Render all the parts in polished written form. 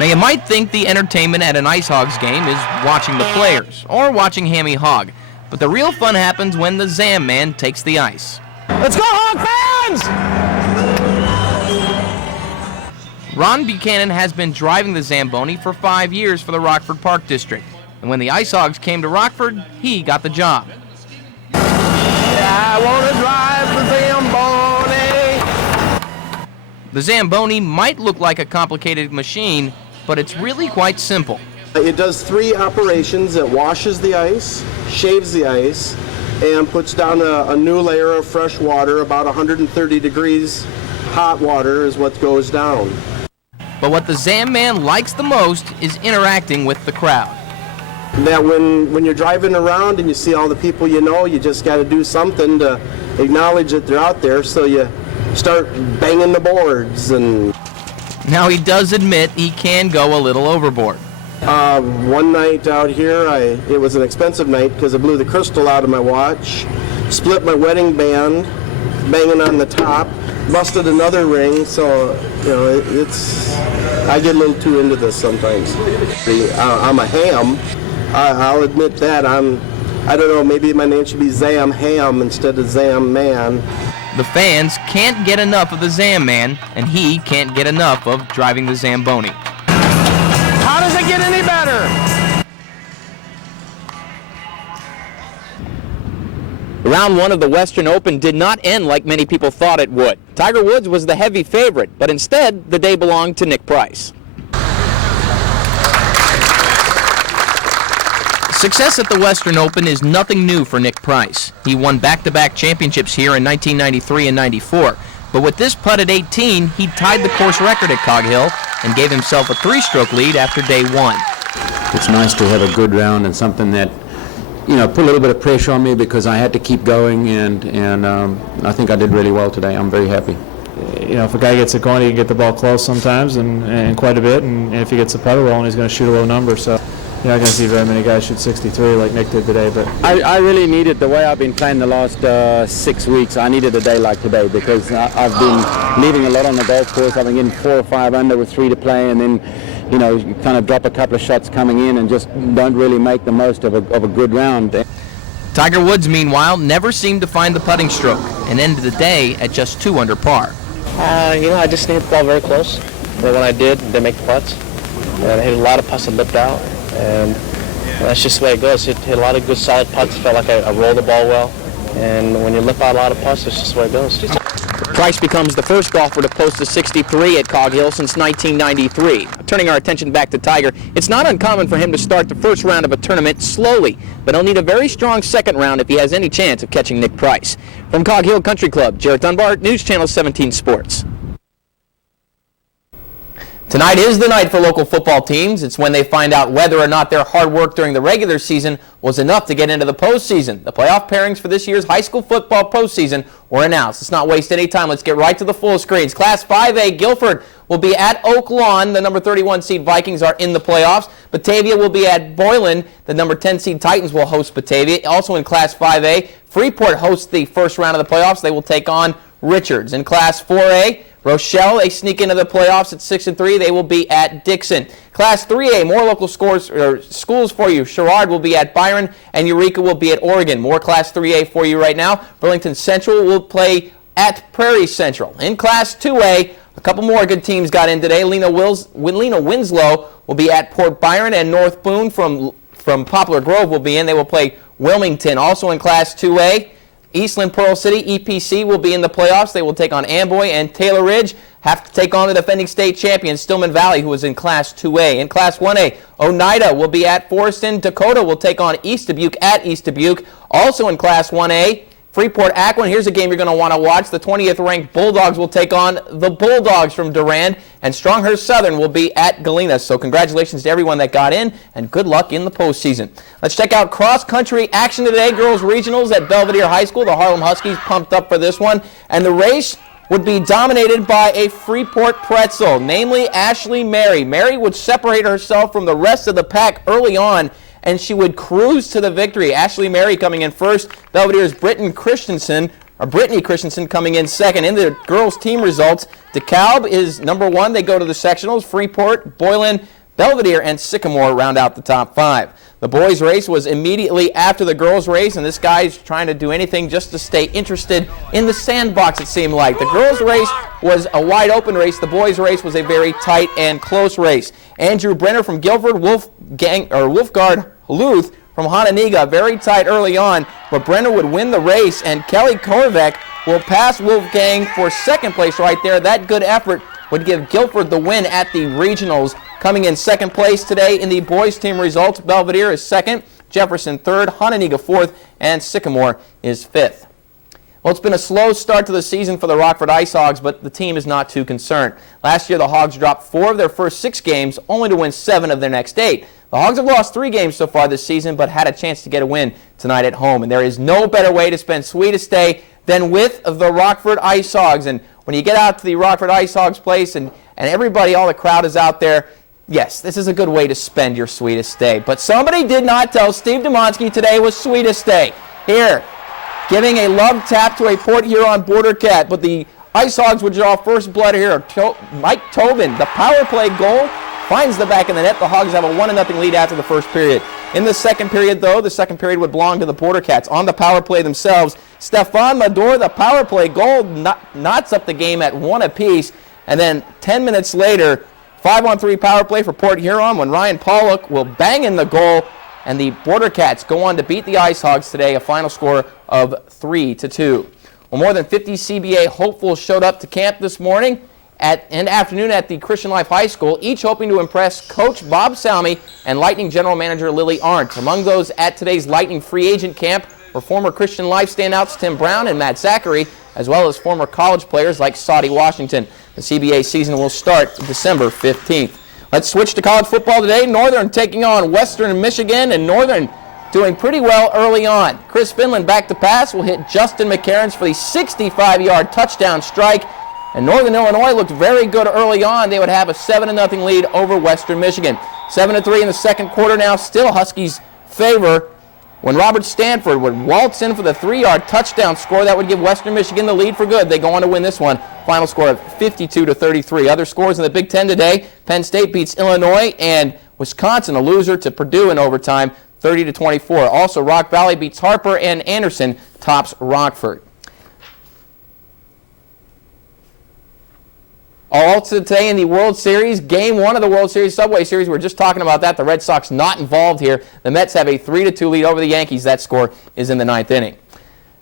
Now, you might think the entertainment at an Ice Hogs game is watching the players or watching Hammy Hog, but the real fun happens when the Zam Man takes the ice. Let's go, Hog fans! Ron Buchanan has been driving the Zamboni for 5 years for the Rockford Park District, and when the Ice Hogs came to Rockford, he got the job. I want to drive the Zamboni. The Zamboni might look like a complicated machine, but it's really quite simple. It does 3 operations. It washes the ice, shaves the ice, and puts down a new layer of fresh water. About 130 degrees hot water is what goes down. But what the Zam Man likes the most is interacting with the crowd. That when you're driving around and you see all the people you know, you just got to do something to acknowledge that they're out there, so you start banging the boards. And now he does admit he can go a little overboard. One night out here, it was an expensive night because I blew the crystal out of my watch, split my wedding band, banging on the top, busted another ring, so I get a little too into this sometimes. I'm a ham. I'll admit that. I don't know, maybe my name should be Zam Ham instead of Zam Man. The fans can't get enough of the Zam Man, and he can't get enough of driving the Zamboni. How does it get any better? Round 1 of the Western Open did not end like many people thought it would. Tiger Woods was the heavy favorite, but instead the day belonged to Nick Price. Success at the Western Open is nothing new for Nick Price. He won back-to-back championships here in 1993 and 94. But with this putt at 18, he tied the course record at Cog Hill and gave himself a 3-stroke lead after day 1. It's nice to have a good round and something that, put a little bit of pressure on me because I had to keep going, and I think I did really well today. I'm very happy. If a guy gets it going, he can get the ball close sometimes and quite a bit, and if he gets the putter rolling, he's going to shoot a low number. So you're not going to see very many guys shoot 63 like Nick did today. But I really needed, the way I've been playing the last 6 weeks, I needed a day like today because I've been leaving a lot on the golf course. I've been getting 4 or 5 under with 3 to play, and then you kind of drop a couple of shots coming in and just don't really make the most of a good round. Tiger Woods, meanwhile, never seemed to find the putting stroke and ended the day at just 2 under par. I just hit the ball very close. But when I did make the putts. And I hit a lot of putts that lipped out. And that's just the way it goes. Hit a lot of good solid putts. Felt like I rolled the ball well. And when you lip out a lot of putts, that's just the way it goes. Price becomes the first golfer to post a 63 at Cog Hill since 1993. Turning our attention back to Tiger, it's not uncommon for him to start the first round of a tournament slowly, but he'll need a very strong second round if he has any chance of catching Nick Price. From Cog Hill Country Club, Jared Dunbar, News Channel 17 Sports. Tonight is the night for local football teams. It's when they find out whether or not their hard work during the regular season was enough to get into the postseason. The playoff pairings for this year's high school football postseason were announced. Let's not waste any time. Let's get right to the full screens. Class 5A, Guilford will be at Oak Lawn. The number 31 seed Vikings are in the playoffs. Batavia will be at Boylan. The number 10 seed Titans will host Batavia. Also in Class 5A, Freeport hosts the first round of the playoffs. They will take on Richards. In Class 4A, Rochelle, they sneak into the playoffs at 6-3. They will be at Dixon. Class 3A, more local schools for you. Sherrard will be at Byron, and Eureka will be at Oregon. More Class 3A for you right now. Burlington Central will play at Prairie Central. In Class 2A, a couple more good teams got in today. Lena Winslow will be at Port Byron, and North Boone from Poplar Grove will be in. They will play Wilmington. Also in Class 2A, Eastland Pearl City, EPC, will be in the playoffs. They will take on Amboy, and Taylor Ridge have to take on the defending state champion, Stillman Valley, who is in Class 2A. In Class 1A, Oneida will be at Forreston. Dakota will take on East Dubuque at East Dubuque. Also in Class 1A, Freeport-Aquin. Here's a game you're going to want to watch. The 20th-ranked Bulldogs will take on the Bulldogs from Durand, and Stronghurst Southern will be at Galena. So congratulations to everyone that got in, and good luck in the postseason. Let's check out cross-country action today. Girls regionals at Belvedere High School. The Harlem Huskies pumped up for this one, and the race would be dominated by a Freeport pretzel, namely Ashley Mary. Mary would separate herself from the rest of the pack early on, and she would cruise to the victory. Ashley Mary coming in first. Belvedere's Britton Christensen Brittany Christensen coming in second. In the girls' team results, DeKalb is number 1. They go to the sectionals. Freeport, Boylan, Belvedere, and Sycamore round out the top 5. The boys' race was immediately after the girls' race, and this guy's trying to do anything just to stay interested in the sandbox, it seemed like. The girls' race was a wide-open race. The boys' race was a very tight and close race. Andrew Brenner from Guilford, Wolfgard Luth from Hononegah, very tight early on, but Brenner would win the race, and Kelly Korvek will pass Wolfgang for second place right there. That good effort would give Guilford the win at the regionals. Coming in second place today in the boys' team results, Belvedere is second, Jefferson third, Hononegah fourth, and Sycamore is fifth. Well, it's been a slow start to the season for the Rockford Ice Hogs, but the team is not too concerned. Last year, the Hogs dropped 4 of their first 6 games, only to win 7 of their next 8. The Hogs have lost 3 games so far this season, but had a chance to get a win tonight at home. And there is no better way to spend Sweetest Day than with the Rockford Ice Hogs. And when you get out to the Rockford Ice Hogs place and everybody, all the crowd is out there, yes, this is a good way to spend your Sweetest Day. But somebody did not tell Steve Demonsky today was Sweetest Day. Here, giving a love tap to a Port Huron Border Cat. But the Ice Hogs would draw first blood here. Mike Tobin, the power play goal, finds the back of the net. The Hogs have a 1-0 lead after the first period. In the second period, though, the second period would belong to the Border Cats. On the power play themselves, Stefan Mador, the power play goal, knots up the game at 1 apiece. And then 10 minutes later, 5-on-3 power play for Port Huron when Ryan Pollock will bang in the goal, and the Border Cats go on to beat the Ice Hogs today, a final score of 3-2. Well, more than 50 CBA hopefuls showed up to camp this morning and afternoon at the Christian Life High School, each hoping to impress Coach Bob Salmi and Lightning General Manager Lily Arndt. Among those at today's Lightning free agent camp were former Christian Life standouts Tim Brown and Matt Zachary, as well as former college players like Saudi Washington. The CBA season will start December 15th. Let's switch to college football today. Northern taking on Western Michigan, and Northern doing pretty well early on. Chris Finland back to pass will hit Justin McCarrans for the 65-yard touchdown strike. And Northern Illinois looked very good early on. They would have a 7-0 lead over Western Michigan. 7-3 in the second quarter now, still Huskies' favor, when Robert Stanford would waltz in for the 3-yard touchdown score. That would give Western Michigan the lead for good. They go on to win this one. Final score of 52-33. Other scores in the Big Ten today, Penn State beats Illinois, and Wisconsin, a loser, to Purdue in overtime, 30-24. Also, Rock Valley beats Harper, and Anderson tops Rockford. Also today in the World Series, Game 1 of the World Series Subway Series. We were just talking about that. The Red Sox not involved here. The Mets have a 3-2 lead over the Yankees. That score is in the 9th inning.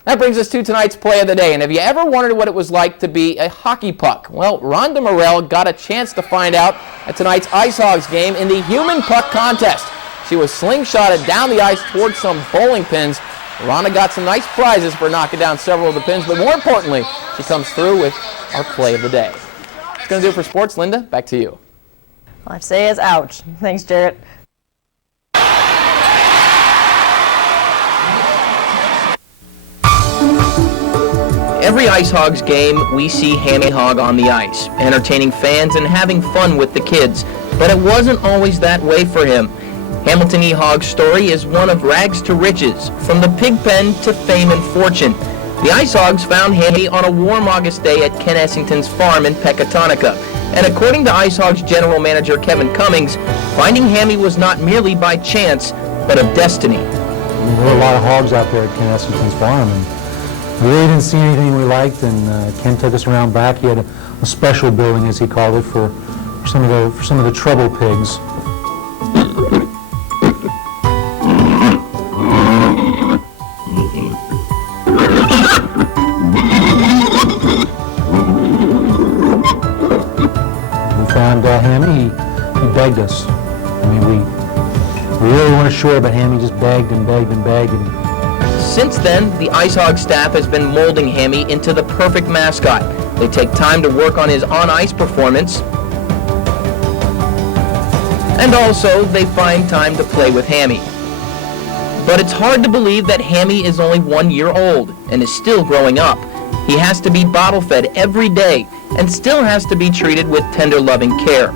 That brings us to tonight's play of the day. And have you ever wondered what it was like to be a hockey puck? Well, Rhonda Morell got a chance to find out at tonight's Ice Hogs game in the human puck contest. She was slingshotted down the ice towards some bowling pins. Rhonda got some nice prizes for knocking down several of the pins, but more importantly, she comes through with our play of the day. That's going to do it for sports. Linda, back to you. All I say is ouch. Thanks, Jarrett. Every Ice Hogs game, we see Hammy Hog on the ice, entertaining fans and having fun with the kids. But it wasn't always that way for him. Hamilton E. Hogg's story is one of rags to riches, from the pig pen to fame and fortune. The Ice Hogs found Hammy on a warm August day at Ken Essington's farm in Pecatonica. And according to Ice Hogs general manager Kevin Cummings, finding Hammy was not merely by chance, but of destiny. There were a lot of hogs out there at Ken Essington's farm, and we really didn't see anything we liked, and Ken took us around back. He had a special building, as he called it, for some of the trouble pigs. Hammy, he begged us. I mean, we really weren't sure, but Hammy just begged and begged and begged. Since then, the Ice Hog staff has been molding Hammy into the perfect mascot. They take time to work on his on-ice performance, and also they find time to play with Hammy. But it's hard to believe that Hammy is only 1 year old and is still growing up. He has to be bottle-fed every day and still has to be treated with tender, loving care.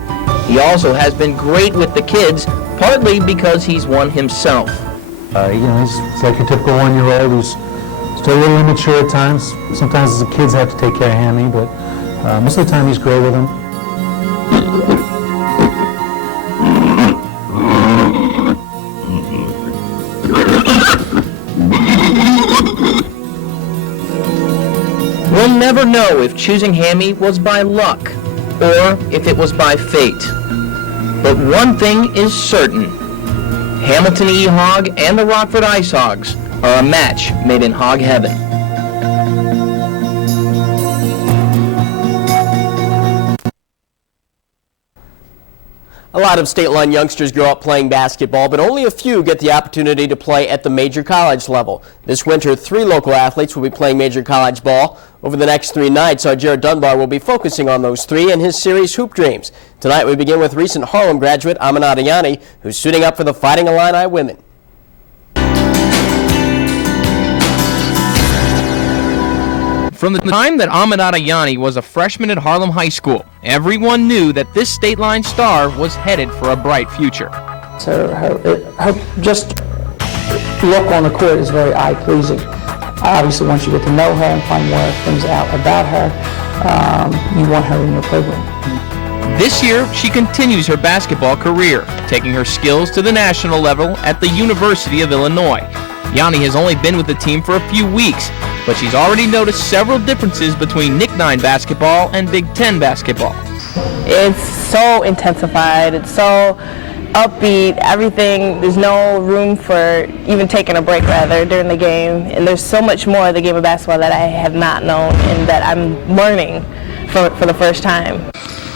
He also has been great with the kids, partly because he's one himself. He's like a typical 1 year old who's Still a little immature at times. Sometimes the kids have to take care of Hammy, but most of the time he's great with him. We'll never know if choosing Hammy was by luck or if it was by fate. But one thing is certain. Hamilton E-Hog and the Rockford Ice Hogs are a match made in hog heaven. A lot of state line youngsters grow up playing basketball, but only a few get the opportunity to play at the major college level. This winter, 3 local athletes will be playing major college ball. Over the next 3 nights, our Jared Dunbar will be focusing on those 3 and his series Hoop Dreams. Tonight we begin with recent Harlem graduate Aminata Yani, who's suiting up for the Fighting Illini women. From the time that Aminata Yani was a freshman at Harlem High School, everyone knew that this state line star was headed for a bright future. So her just look on the court is very eye-pleasing. Obviously, once you get to know her and find more things out about her, you want her in your program. This year, she continues her basketball career, taking her skills to the national level at the University of Illinois. Yani has only been with the team for a few weeks, but she's already noticed several differences between Nick 9 basketball and Big Ten basketball. It's so intensified, it's so upbeat, everything, there's no room for even taking a break rather during the game, and there's so much more of the game of basketball that I have not known and that I'm learning for the first time.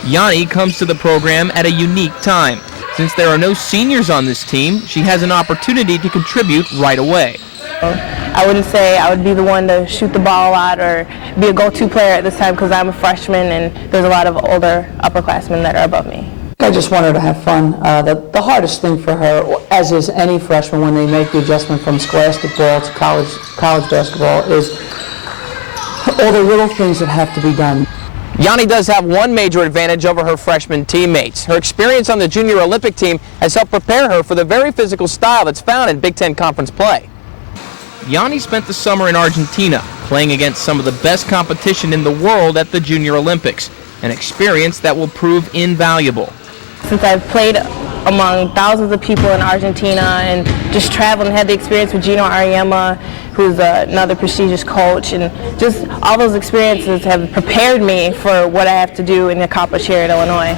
Yani comes to the program at a unique time. Since there are no seniors on this team, she has an opportunity to contribute right away. I wouldn't say I would be the one to shoot the ball a lot or be a go-to player at this time because I'm a freshman and there's a lot of older upperclassmen that are above me. I just want her to have fun. The hardest thing for her, as is any freshman when they make the adjustment from scholastic ball to college basketball, is all the little things that have to be done. Yani does have one major advantage over her freshman teammates. Her experience on the Junior Olympic team has helped prepare her for the very physical style that's found in Big Ten Conference play. Yani spent the summer in Argentina, playing against some of the best competition in the world at the Junior Olympics, an experience that will prove invaluable. Since I've played among thousands of people in Argentina and just traveled and had the experience with Gino Ariema, who's another prestigious coach, and just all those experiences have prepared me for what I have to do and accomplish here in Illinois.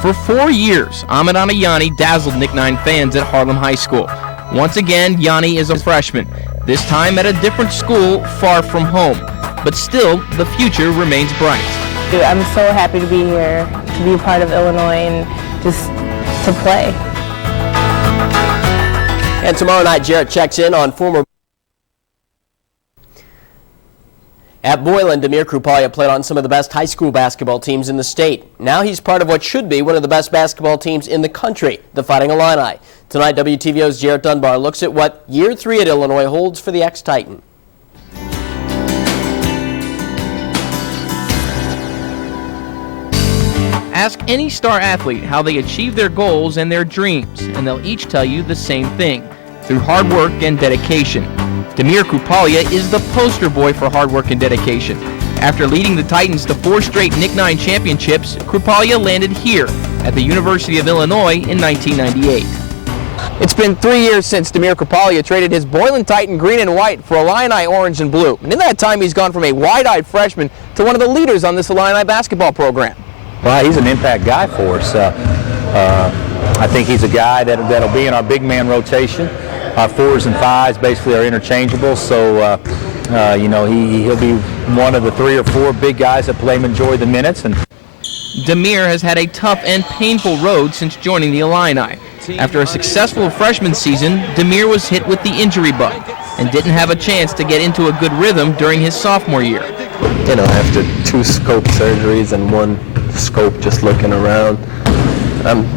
For 4 years, Aminata Yani dazzled Nick 9 fans at Harlem High School. Once again, Yani is a freshman, this time at a different school far from home. But still, the future remains bright. I'm so happy to be here, to be a part of Illinois and just to play. And tomorrow night, Jarrett checks in on former... At Boylan, Demir Krupalia played on some of the best high school basketball teams in the state. Now he's part of what should be one of the best basketball teams in the country, the Fighting Illini. Tonight, WTVO's Jarrett Dunbar looks at what year 3 at Illinois holds for the ex-Titan. Ask any star athlete how they achieve their goals and their dreams, and they'll each tell you the same thing, through hard work and dedication. Demir Krupalia is the poster boy for hard work and dedication. After leading the Titans to 4 straight Nick 9 championships, Krupalia landed here at the University of Illinois in 1998. It's been 3 years since Demir Krupalia traded his Boylan Titan green and white for Illini orange and blue. And in that time, he's gone from a wide-eyed freshman to one of the leaders on this Illini basketball program. Well, he's an impact guy for us. I think he's a guy that'll be in our big man rotation. Our 4s and 5s basically are interchangeable, so you know, he'll be one of the 3 or 4 big guys that play majority of the minutes. And Demir has had a tough and painful road since joining the Illini. After a successful freshman season, Demir was hit with the injury bug and didn't have a chance to get into a good rhythm during his sophomore year. You know, after 2 scope surgeries and 1 scope just looking around,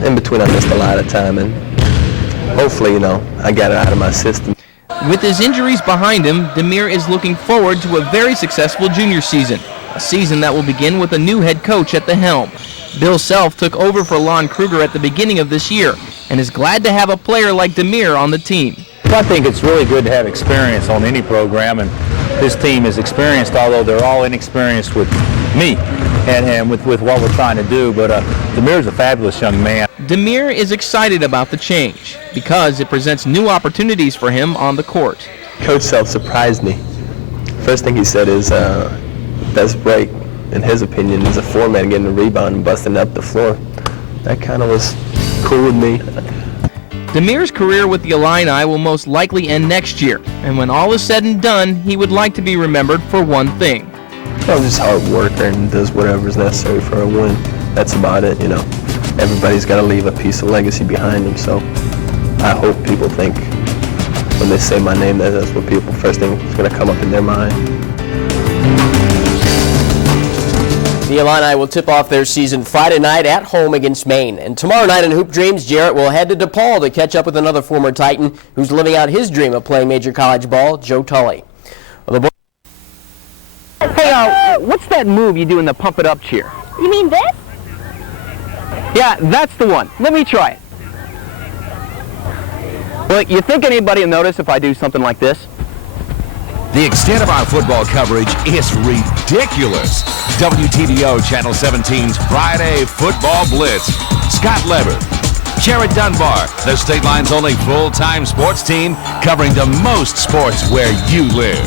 in between I missed a lot of time, and hopefully, you know, I got it out of my system. With his injuries behind him, Demir is looking forward to a very successful junior season, a season that will begin with a new head coach at the helm. Bill Self took over for Lon Kruger at the beginning of this year and is glad to have a player like Demir on the team. Well, I think it's really good to have experience on any program, and this team is experienced, although they're all inexperienced with me and with what we're trying to do. But Demir's a fabulous young man. Demir is excited about the change because it presents new opportunities for him on the court. Coach Self surprised me. First thing he said is best break, in his opinion, is a four-man getting a rebound and busting up the floor. That kind of was cool with me. Demir's career with the Illini will most likely end next year, and when all is said and done, he would like to be remembered for one thing. I'm just a hard worker and does whatever is necessary for a win. That's about it, you know. Everybody's got to leave a piece of legacy behind them, so I hope people think when they say my name that that's what people, first thing is going to come up in their mind. The Illini will tip off their season Friday night at home against Maine. And tomorrow night in Hoop Dreams, Jarrett will head to DePaul to catch up with another former Titan who's living out his dream of playing major college ball, Joe Tully. Hey, what's that move you do in the pump it up cheer? You mean this? Yeah, that's the one. Let me try it. Well, you think anybody will notice if I do something like this? The extent of our football coverage is ridiculous. WTVO Channel 17's Friday Football Blitz. Scott Lever, Jared Dunbar, the State Line's only full-time sports team covering the most sports where you live.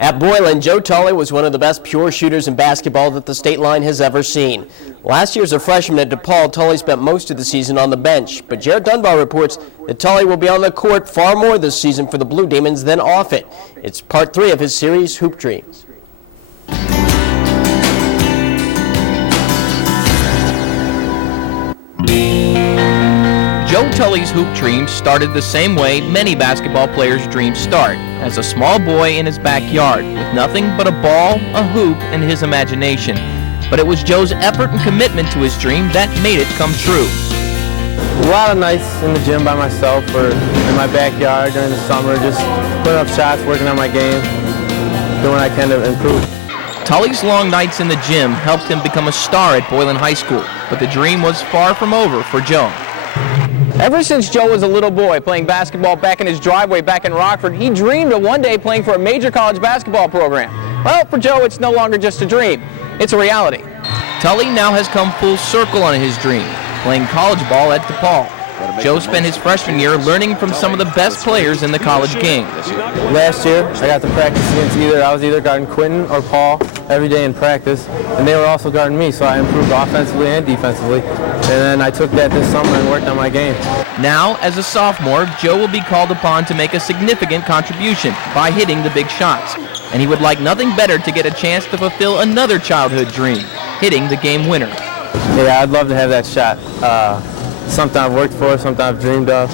At Boylan, Joe Tully was one of the best pure shooters in basketball that the State Line has ever seen. Last year as a freshman at DePaul, Tully spent most of the season on the bench, but Jared Dunbar reports that Tully will be on the court far more this season for the Blue Demons than off it. It's part 3 of his series, Hoop Dreams. Joe Tully's hoop dreams started the same way many basketball players' dreams start, as a small boy in his backyard with nothing but a ball, a hoop, and his imagination. But it was Joe's effort and commitment to his dream that made it come true. A lot of nights in the gym by myself or in my backyard during the summer, just putting up shots, working on my game, doing what I can to improve. Tully's long nights in the gym helped him become a star at Boylan High School, but the dream was far from over for Joe. Ever since Joe was a little boy playing basketball back in his driveway back in Rockford, he dreamed of one day playing for a major college basketball program. Well, for Joe, it's no longer just a dream. It's a reality. Tully now has come full circle on his dream, playing college ball at DePaul. Joe spent his freshman year learning from some of the best players in the college game. Last year, I got to practice against I was either guarding Quentin or Paul every day in practice, and they were also guarding me, so I improved offensively and defensively. And then I took that this summer and worked on my game. Now, as a sophomore, Joe will be called upon to make a significant contribution by hitting the big shots. And he would like nothing better to get a chance to fulfill another childhood dream, hitting the game winner. Yeah, I'd love to have that shot. Something I've worked for, something I've dreamed of.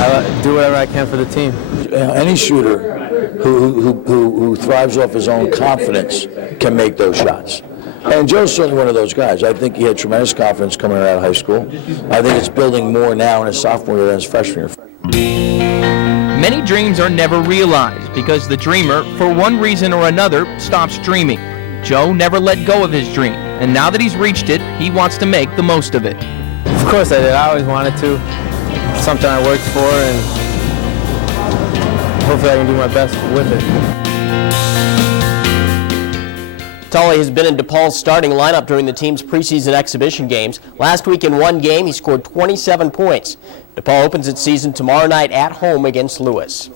I do whatever I can for the team. Any shooter who thrives off his own confidence can make those shots. And Joe's certainly one of those guys. I think he had tremendous confidence coming out of high school. I think it's building more now in his sophomore year than his freshman year. Many dreams are never realized because the dreamer, for one reason or another, stops dreaming. Joe never let go of his dream, and now that he's reached it, he wants to make the most of it. Of course I did. I always wanted to. It's something I worked for, and hopefully I can do my best with it. Tully has been in DePaul's starting lineup during the team's preseason exhibition games. Last week in one game, he scored 27 points. DePaul opens its season tomorrow night at home against Lewis.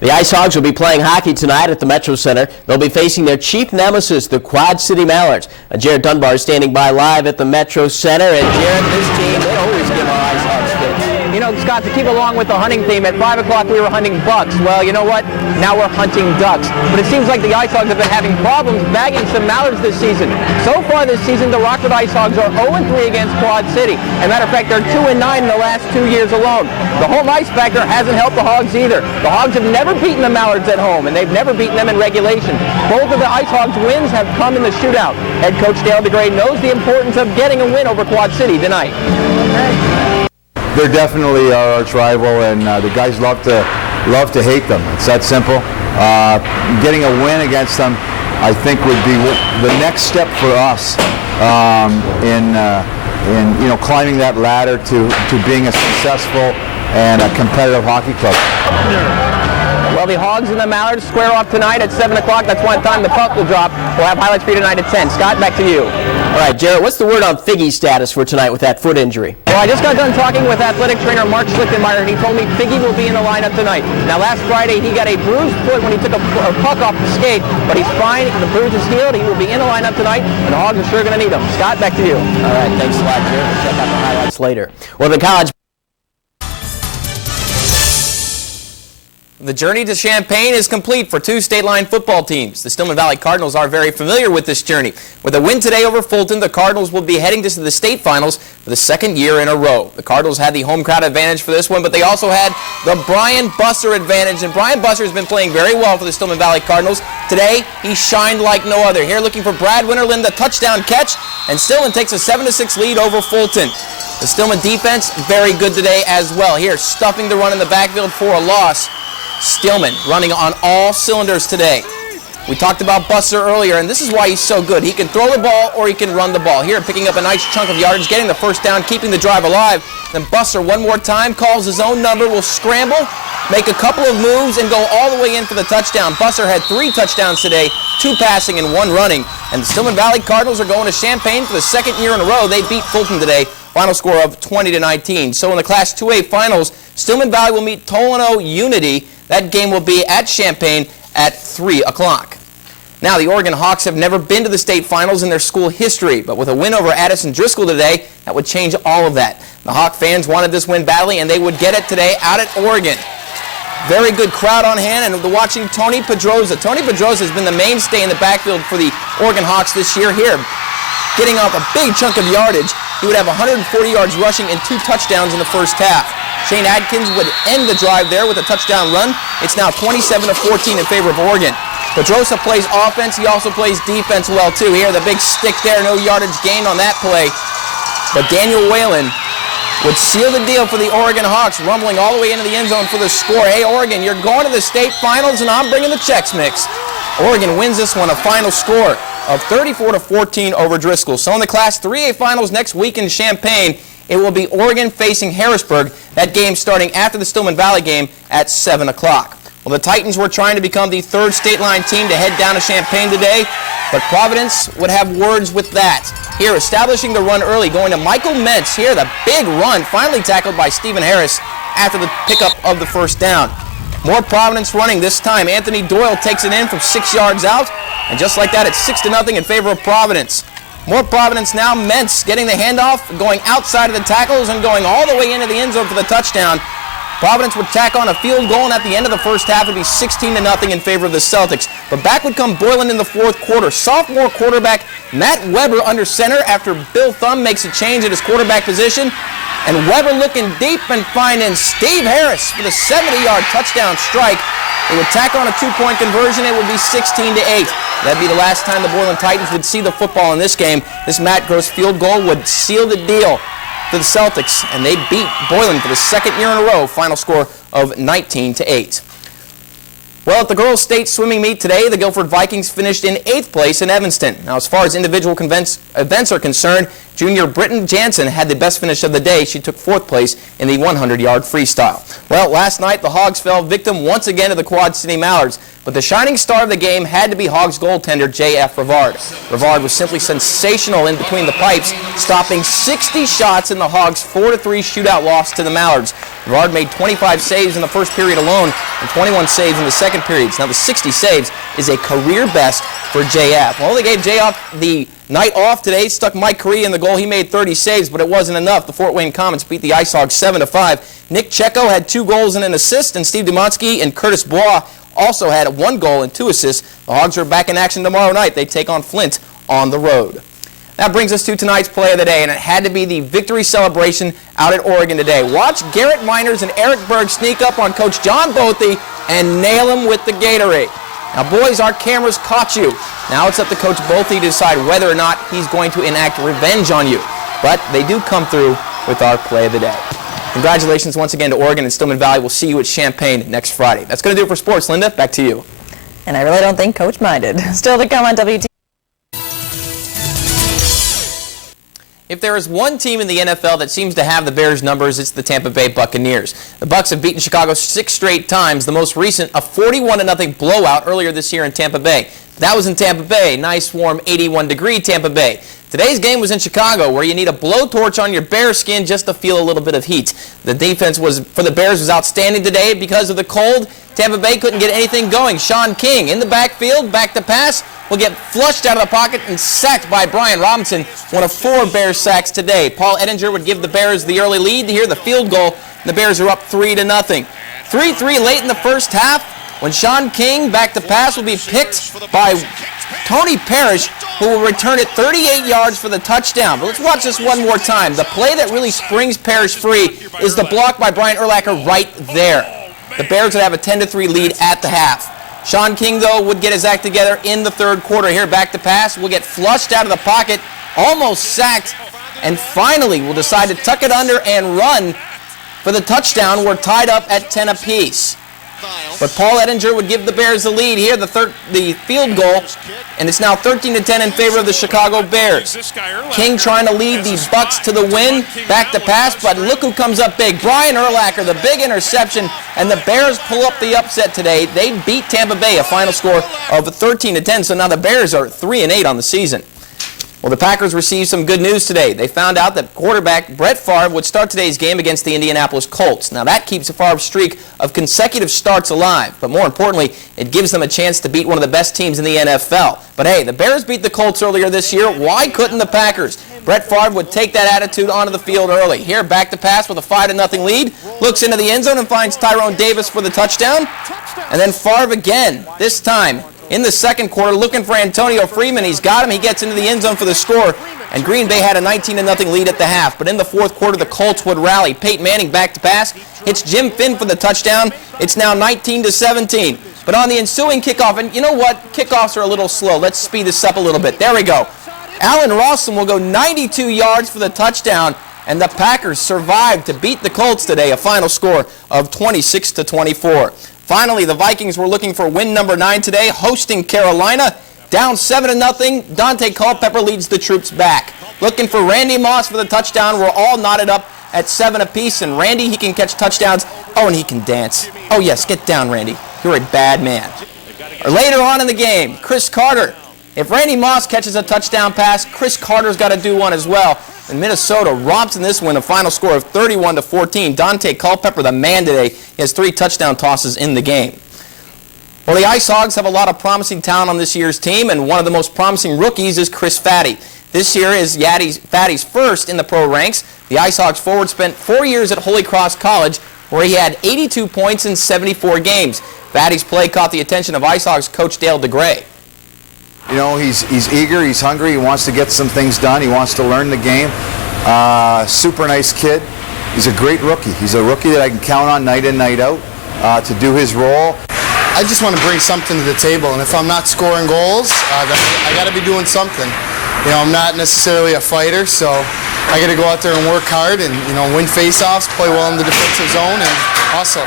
The Ice Hogs will be playing hockey tonight at the Metro Center. They'll be facing their chief nemesis, the Quad City Mallards. Jared Dunbar is standing by live at the Metro Center. And Jared, this team, they always give our Ice Hogs fits. You know, Scott, to keep along with the hunting theme, at 5 o'clock we were hunting bucks. Well, you know what? Now we're hunting ducks. But it seems like the Ice Hogs have been having problems bagging some mallards this season. So far this season, the Rockford Ice Hogs are 0-3 against Quad City. As a matter of fact, they're 2-9 in the last 2 years alone. The home ice factor hasn't helped the Hogs either. The Hogs have never beaten the Mallards at home, and they've never beaten them in regulation. Both of the Ice Hogs wins have come in the shootout. Head coach Dale DeGray knows the importance of getting a win over Quad City tonight. They're definitely our arch rival, and the guys love to hate them. It's that simple. Getting a win against them, I think, would be the next step for us in climbing that ladder to being a successful and a competitive hockey club. Well, the Hogs and the Mallards square off tonight at 7 o'clock. That's one time the puck will drop. We'll have highlights for you tonight at 10. Scott, back to you. All right, Jarrett, what's the word on Figgy's status for tonight with that foot injury? Well, I just got done talking with athletic trainer Mark Schlichtenmeyer, and he told me Figgy will be in the lineup tonight. Now, last Friday, he got a bruised foot when he took a puck off the skate, but he's fine. The bruise is healed. He will be in the lineup tonight, and the Hogs are sure going to need him. Scott, back to you. All right, thanks a lot, Jarrett. We'll check out the highlights later. Well, the college... The journey to Champaign is complete for two state line football teams. The Stillman Valley Cardinals are very familiar with this journey. With a win today over Fulton, the Cardinals will be heading to the state finals for the second year in a row. The Cardinals had the home crowd advantage for this one, but they also had the Brian Busser advantage, and Brian Busser has been playing very well for the Stillman Valley Cardinals. Today, he shined like no other. Here looking for Brad Winterland, the touchdown catch, and Stillman takes a 7-6 lead over Fulton. The Stillman defense, very good today as well. Here, stuffing the run in the backfield for a loss. Stillman running on all cylinders today. We talked about Busser earlier, and this is why he's so good. He can throw the ball or he can run the ball. Here, picking up a nice chunk of yardage, getting the first down, keeping the drive alive. Then Busser one more time, calls his own number, will scramble, make a couple of moves, and go all the way in for the touchdown. Busser had 3 touchdowns today, 2 passing and 1 running. And the Stillman Valley Cardinals are going to Champaign for the second year in a row. They beat Fulton today. Final score of 20-19. So in the Class 2A finals, Stillman Valley will meet Tolano Unity. That game will be at Champaign at 3 o'clock. Now, the Oregon Hawks have never been to the state finals in their school history, but with a win over Addison Driscoll today, that would change all of that. The Hawk fans wanted this win badly, and they would get it today out at Oregon. Very good crowd on hand, and watching Tony Pedroza. Tony Pedroza has been the mainstay in the backfield for the Oregon Hawks this year. Here, getting off a big chunk of yardage. He would have 140 yards rushing and 2 touchdowns in the first half. Shane Adkins would end the drive there with a touchdown run. It's now 27-14 in favor of Oregon. Pedrosa plays offense. He also plays defense well, too. Here, the big stick there. No yardage gained on that play. But Daniel Whalen would seal the deal for the Oregon Hawks, rumbling all the way into the end zone for the score. Hey, Oregon, you're going to the state finals, and I'm bringing the Chex Mix. Oregon wins this one, a final score of 34-14 over Driscoll. So in the Class 3A finals next week in Champaign, it will be Oregon facing Harrisburg. That game starting after the Stillman Valley game at 7 o'clock. Well, the Titans were trying to become the 3rd state line team to head down to Champaign today, but Providence would have words with that. Here, establishing the run early, going to Michael Mentz. Here, the big run, finally tackled by Stephen Harris after the pickup of the first down. More Providence running this time. Anthony Doyle takes it in from 6 yards out, and just like that, it's 6-0 in favor of Providence. More Providence now. Mentz getting the handoff, going outside of the tackles and going all the way into the end zone for the touchdown. Providence would tack on a field goal, and at the end of the first half, it would be 16-0 in favor of the Celtics. But back would come Boylan in the 4th quarter. Sophomore quarterback Matt Weber under center after Bill Thumb makes a change at his quarterback position. And Weber looking deep and finding Steve Harris for the 70-yard touchdown strike. They would tack on a 2-point conversion. It would be 16-8. That'd be the last time the Boylan Titans would see the football in this game. This Matt Gross field goal would seal the deal for the Celtics, and they beat Boylan for the 2nd year in a row. Final score of 19-8. Well, at the girls' state swimming meet today, the Guilford Vikings finished in 8th place in Evanston. Now, as far as individual events are concerned, junior Britton Jansen had the best finish of the day. She took 4th place in the 100-yard freestyle. Well, last night, the Hogs fell victim once again to the Quad City Mallards, but the shining star of the game had to be Hogs goaltender J.F. Rivard. Rivard was simply sensational in between the pipes, stopping 60 shots in the Hogs' 4-3 shootout loss to the Mallards. Rivard made 25 saves in the first period alone and 21 saves in the second periods. Now, the 60 saves is a career best for J.F. Well, they gave J.F. the night off today, stuck Mike Correa in the goal. He made 30 saves, but it wasn't enough. The Fort Wayne Comets beat the Ice Hogs 7-5. Nick Checo had 2 goals and an assist, and Steve Dumonsky and Curtis Bois also had 1 goal and 2 assists. The Hogs are back in action tomorrow night. They take on Flint on the road. That brings us to tonight's play of the day, and it had to be the victory celebration out at Oregon today. Watch Garrett Miners and Eric Berg sneak up on Coach John Bothy and nail him with the Gatorade. Now, boys, our cameras caught you. Now it's up to Coach Bothy to decide whether or not he's going to enact revenge on you. But they do come through with our play of the day. Congratulations once again to Oregon and Stillman Valley. We'll see you at Champaign next Friday. That's going to do it for sports. Linda, back to you. And I really don't think Coach minded. Still to come on WTVO. If there is one team in the NFL that seems to have the Bears' numbers, it's the Tampa Bay Buccaneers. The Bucs have beaten Chicago 6 straight times, the most recent a 41-0 blowout earlier this year in Tampa Bay. That was in Tampa Bay, nice warm 81-degree Tampa Bay. Today's game was in Chicago, where you need a blowtorch on your bear skin just to feel a little bit of heat. The defense for the Bears was outstanding today because of the cold. Tampa Bay couldn't get anything going. Sean King in the backfield, back to pass, will get flushed out of the pocket and sacked by Brian Robinson, one of 4 Bears sacks today. Paul Ettinger would give the Bears the early lead. Here, the field goal, and the Bears are up 3-0. 3-3 late in the first half, when Sean King, back to pass, will be picked by Tony Parrish, who will return it 38 yards for the touchdown. But let's watch this one more time. The play that really springs Parrish free is the block by Brian Urlacher right there. The Bears would have a 10-3 lead at the half. Sean King, though, would get his act together in the third quarter. Here, back to pass, will get flushed out of the pocket, almost sacked, and finally will decide to tuck it under and run for the touchdown. We're tied up at 10 apiece. But Paul Ettinger would give the Bears the lead here, the field goal, and it's now 13-10 in favor of the Chicago Bears. King trying to lead the Bucs to the win, back to pass, but look who comes up big. Brian Urlacher, the big interception, and the Bears pull up the upset today. They beat Tampa Bay, a final score of 13-10, so now the Bears are 3-8 on the season. Well, the Packers received some good news today. They found out that quarterback Brett Favre would start today's game against the Indianapolis Colts. Now, that keeps Favre's streak of consecutive starts alive. But more importantly, it gives them a chance to beat one of the best teams in the NFL. But hey, the Bears beat the Colts earlier this year. Why couldn't the Packers? Brett Favre would take that attitude onto the field early. Here, back to pass with a 5-0 lead. Looks into the end zone and finds Tyrone Davis for the touchdown. And then Favre again, this time in the second quarter, looking for Antonio Freeman. He's got him. He gets into the end zone for the score. And Green Bay had a 19-0 lead at the half. But in the fourth quarter, the Colts would rally. Peyton Manning back to pass. Hits Jim Finn for the touchdown. It's now 19-17. But on the ensuing kickoff, and you know what? Kickoffs are a little slow. Let's speed this up a little bit. There we go. Allen Rawson will go 92 yards for the touchdown. And the Packers survived to beat the Colts today, a final score of 26-24. Finally, the Vikings were looking for win number 9 today, hosting Carolina. Down 7-0, Dante Culpepper leads the troops back. Looking for Randy Moss for the touchdown. We're all knotted up at 7 apiece, and Randy, he can catch touchdowns. Oh, and he can dance. Oh, yes, get down, Randy. You're a bad man. Or later on in the game, Chris Carter. If Randy Moss catches a touchdown pass, Chris Carter's got to do one as well. And Minnesota romps in this win, a final score of 31-14. Dante Culpepper, the man today, he has 3 touchdown tosses in the game. Well, the Ice Hogs have a lot of promising talent on this year's team, and one of the most promising rookies is Chris Fatty. This year is Fatty's first in the pro ranks. The Ice Hogs forward spent 4 years at Holy Cross College, where he had 82 points in 74 games. Fatty's play caught the attention of Ice Hogs coach Dale DeGray. You know, he's eager, he's hungry, he wants to get some things done, he wants to learn the game. Super nice kid. He's a great rookie. He's a rookie that I can count on night in, night out to do his role. I just want to bring something to the table, and if I'm not scoring goals, I got to be doing something. You know, I'm not necessarily a fighter, so I got to go out there and work hard and, you know, win faceoffs, play well in the defensive zone, and hustle.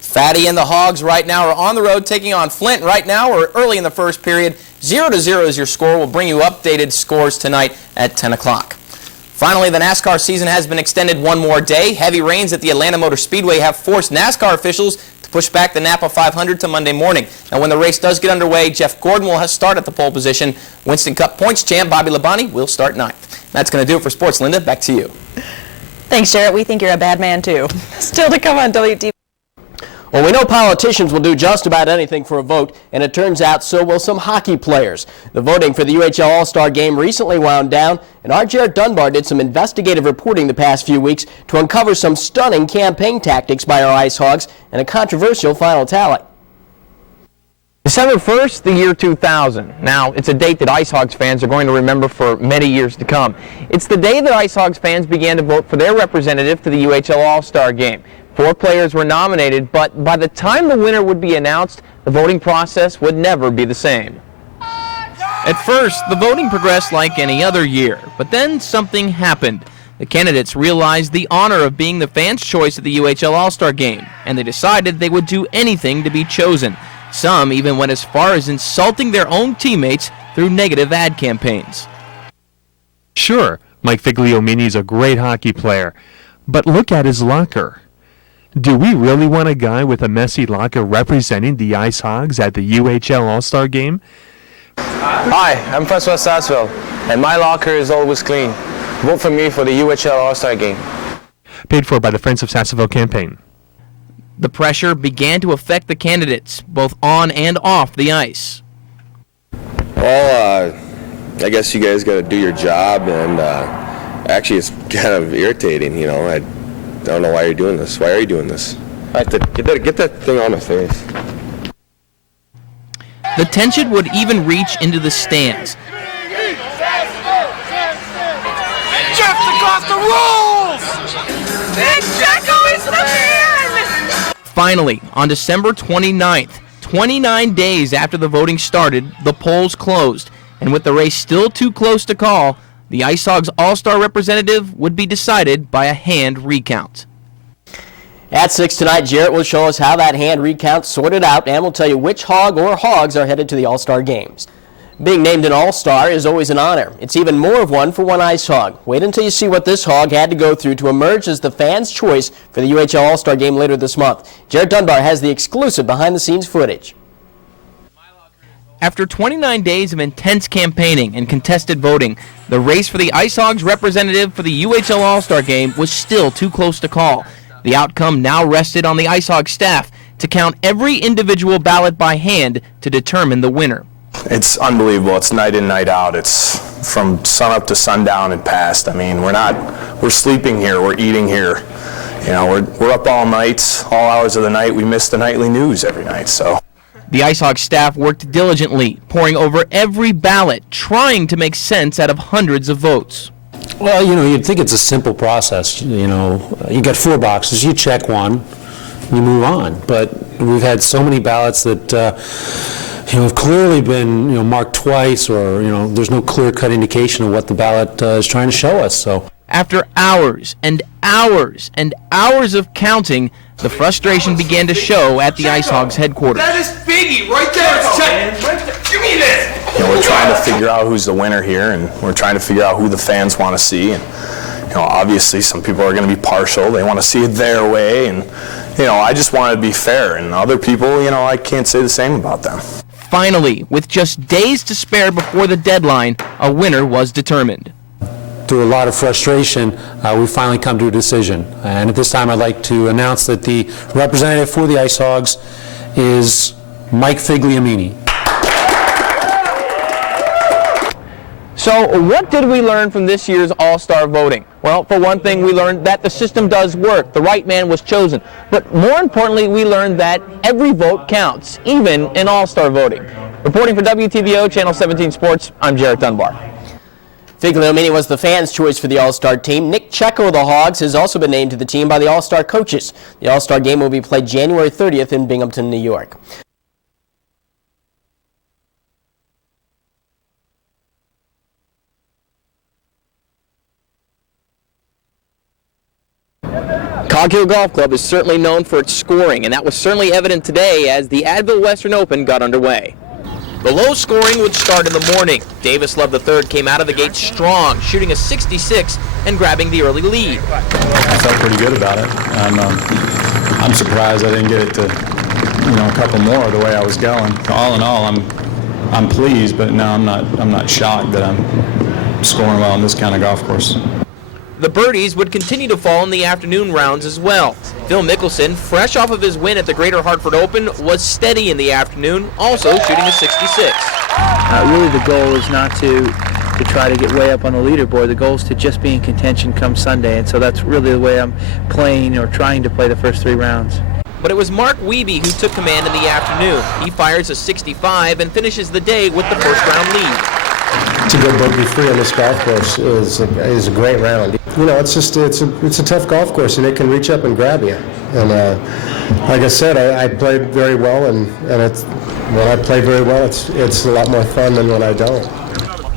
Fatty and the Hogs right now are on the road taking on Flint. Right now, we're early in the first period. 0-0 is your score. We'll bring you updated scores tonight at 10 o'clock. Finally, the NASCAR season has been extended one more day. Heavy rains at the Atlanta Motor Speedway have forced NASCAR officials to push back the Napa 500 to Monday morning. Now, when the race does get underway, Jeff Gordon will start at the pole position. Winston Cup points champ Bobby Labonte will start 9th. That's going to do it for sports. Linda, back to you. Thanks, Jarrett. We think you're a bad man, too. Still to come on WTVO. Well, we know politicians will do just about anything for a vote, and it turns out so will some hockey players. The voting for the UHL All-Star Game recently wound down, and our Jared Dunbar did some investigative reporting the past few weeks to uncover some stunning campaign tactics by our Ice Hogs and a controversial final tally. December 1st, the year 2000. Now, it's a date that Ice Hogs fans are going to remember for many years to come. It's the day that Ice Hogs fans began to vote for their representative to the UHL All-Star Game. 4 players were nominated, but by the time the winner would be announced, the voting process would never be the same. At first, the voting progressed like any other year, but then something happened. The candidates realized the honor of being the fans' choice at the UHL All-Star Game, and they decided they would do anything to be chosen. Some even went as far as insulting their own teammates through negative ad campaigns. Sure, Mike Figliomini is a great hockey player, but look at his locker. Do we really want a guy with a messy locker representing the Ice Hogs at the UHL All-Star Game? Hi, I'm Francois Sasseville, and my locker is always clean. Vote for me for the UHL All-Star Game. Paid for by the Friends of Sasseville campaign. The pressure began to affect the candidates, both on and off the ice. Well, I guess you guys got to do your job, and actually it's kind of irritating, you know. I don't know why you're doing this. Why are you doing this? Get that thing on the face. The tension would even reach into the stands. Jeff DaCosta rules! And Jacko is the man! Finally, on December 29th, 29 days after the voting started, the polls closed, and with the race still too close to call, the Ice Hogs All-Star representative would be decided by a hand recount. At 6 tonight, Jarrett will show us how that hand recount sorted out, and will tell you which hog or hogs are headed to the All-Star games. Being named an All-Star is always an honor. It's even more of one for one Ice Hog. Wait until you see what this hog had to go through to emerge as the fans' choice for the UHL All-Star game later this month. Jarrett Dunbar has the exclusive behind-the-scenes footage. After 29 days of intense campaigning and contested voting, the race for the Ice Hogs representative for the UHL All-Star game was still too close to call. The outcome now rested on the Ice Hog staff to count every individual ballot by hand to determine the winner. It's unbelievable. It's night in, night out. It's from sunup to sundown and past. I mean, we're sleeping here, we're eating here. You know, we're up all nights, all hours of the night. We miss the nightly news every night, so. The Ice Hog staff worked diligently, poring over every ballot, trying to make sense out of hundreds of votes. Well, you know, you'd think it's a simple process. You know, you got 4 boxes, you check one, you move on. But we've had so many ballots that, you know, have clearly been, you know, marked twice, or, you know, there's no clear-cut indication of what the ballot is trying to show us. So, after hours and hours and hours of counting, the frustration began to show at the Ice Hogs headquarters. That is Biggie right there. Give me this. You know, we're trying to figure out who's the winner here, and we're trying to figure out who the fans want to see. And, you know, obviously some people are going to be partial. They want to see it their way, and, you know, I just want to be fair. And other people, you know, I can't say the same about them. Finally, with just days to spare before the deadline, a winner was determined. through a lot of frustration, we finally come to a decision. And at this time, I'd like to announce that the representative for the Ice Hogs is Mike Figliomini. So what did we learn from this year's All-Star voting? Well, for one thing, we learned that the system does work. The right man was chosen. But more importantly, we learned that every vote counts, even in All-Star voting. Reporting for WTVO, Channel 17 Sports, I'm Jarrett Dunbar. Figliomini was the fans' choice for the All-Star team. Nick Checo of the Hogs has also been named to the team by the All-Star coaches. The All-Star game will be played January 30th in Binghamton, New York. Cog Hill Golf Club is certainly known for its scoring, and that was certainly evident today as the Advil Western Open got underway. The low scoring would start in the morning. Davis Love III came out of the gate strong, shooting a 66 and grabbing the early lead. I felt pretty good about it. I'm surprised I didn't get it to, a couple more the way I was going. All in all, I'm pleased, but no, I'm not shocked that I'm scoring well on this kind of golf course. The birdies would continue to fall in the afternoon rounds as well. Phil Mickelson, fresh off of his win at the Greater Hartford Open, was steady in the afternoon, also shooting a 66. Really the goal is not to try to get way up on the leaderboard. The goal is to just be in contention come Sunday, and so that's really the way I'm playing or trying to play the first 3 rounds. But it was Mark Wiebe who took command in the afternoon. He fires a 65 and finishes the day with the first round lead. To go bogey-free on this golf course is a great round. It's a tough golf course, and it can reach up and grab you. And like I said, I played very well, and when I play very well, it's a lot more fun than when I don't.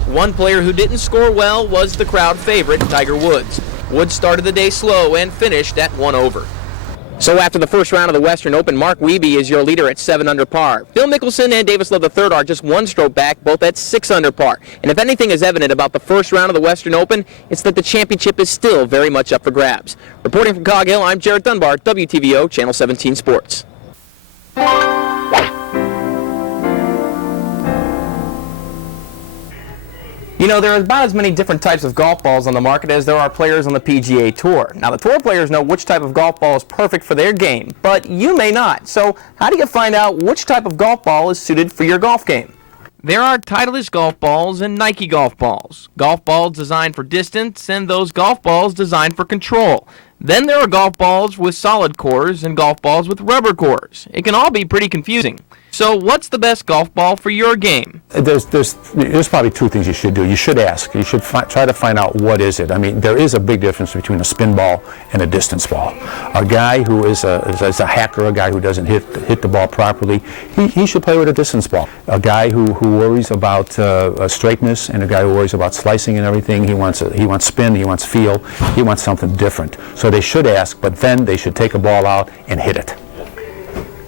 One player who didn't score well was the crowd favorite, Tiger Woods. Woods started the day slow and finished at 1 over. So after the first round of the Western Open, Mark Wiebe is your leader at 7 under par. Phil Mickelson and Davis Love III are just 1 stroke back, both at 6 under par. And if anything is evident about the first round of the Western Open, it's that the championship is still very much up for grabs. Reporting from Cog Hill, I'm Jared Dunbar, WTVO, Channel 17 Sports. You know, there are about as many different types of golf balls on the market as there are players on the PGA Tour. Now, the Tour players know which type of golf ball is perfect for their game, but you may not. So, how do you find out which type of golf ball is suited for your golf game? There are Titleist golf balls and Nike golf balls designed for distance, and those golf balls designed for control. Then there are golf balls with solid cores and golf balls with rubber cores. It can all be pretty confusing. So what's the best golf ball for your game? There's probably 2 things you should do. You should ask. You should try to find out what is it. I mean, there is a big difference between a spin ball and a distance ball. A guy who is a hacker, a guy who doesn't hit the ball properly, he should play with a distance ball. A guy who worries about straightness, and a guy who worries about slicing and everything, he wants spin, he wants feel, he wants something different. So they should ask, but then they should take a ball out and hit it.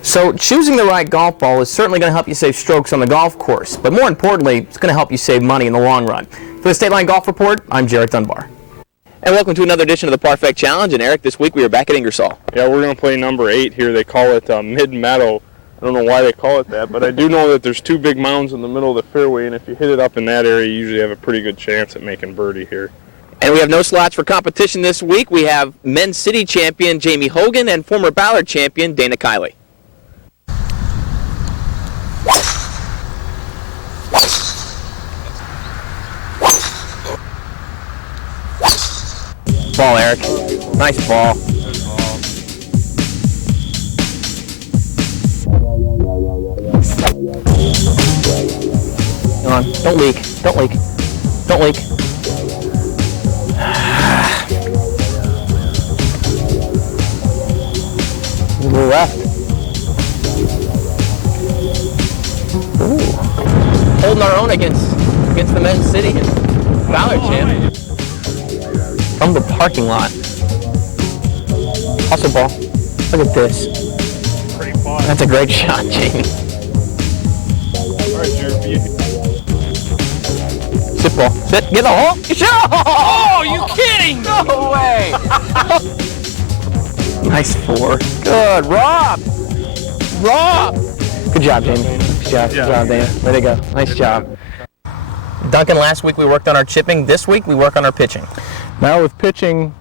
So choosing the right golf ball is certainly going to help you save strokes on the golf course, but more importantly, it's going to help you save money in the long run. For the State Line Golf Report, I'm Jared Dunbar. And welcome to another edition of the Parfait Challenge. And Eric, this week we are back at Ingersoll. Yeah, we're going to play number 8 here. They call it mid-meadow. I don't know why they call it that, but I do know that there's 2 big mounds in the middle of the fairway, and if you hit it up in that area, you usually have a pretty good chance at making birdie here. And we have no slots for competition this week. We have men's city champion Jamie Hogan and former Ballard champion Dana Kiley. Ball, Eric. Nice ball. Come on. Don't leak. Don't leak. Don't leak. A little left. Ooh. Holding our own against the men's city and Ballard champ. From the parking lot. Also ball. Look at this. Pretty fun. That's a great shot, Jamie. All right, Jared. Sit ball. Sit. Get the hole. Shot! Oh, you kidding? No way. Nice 4. Good. Rob. Good job, Jamie. Good job, Dana. Way to go. Nice job. Duncan, last week we worked on our chipping. This week we work on our pitching. Now with pitching,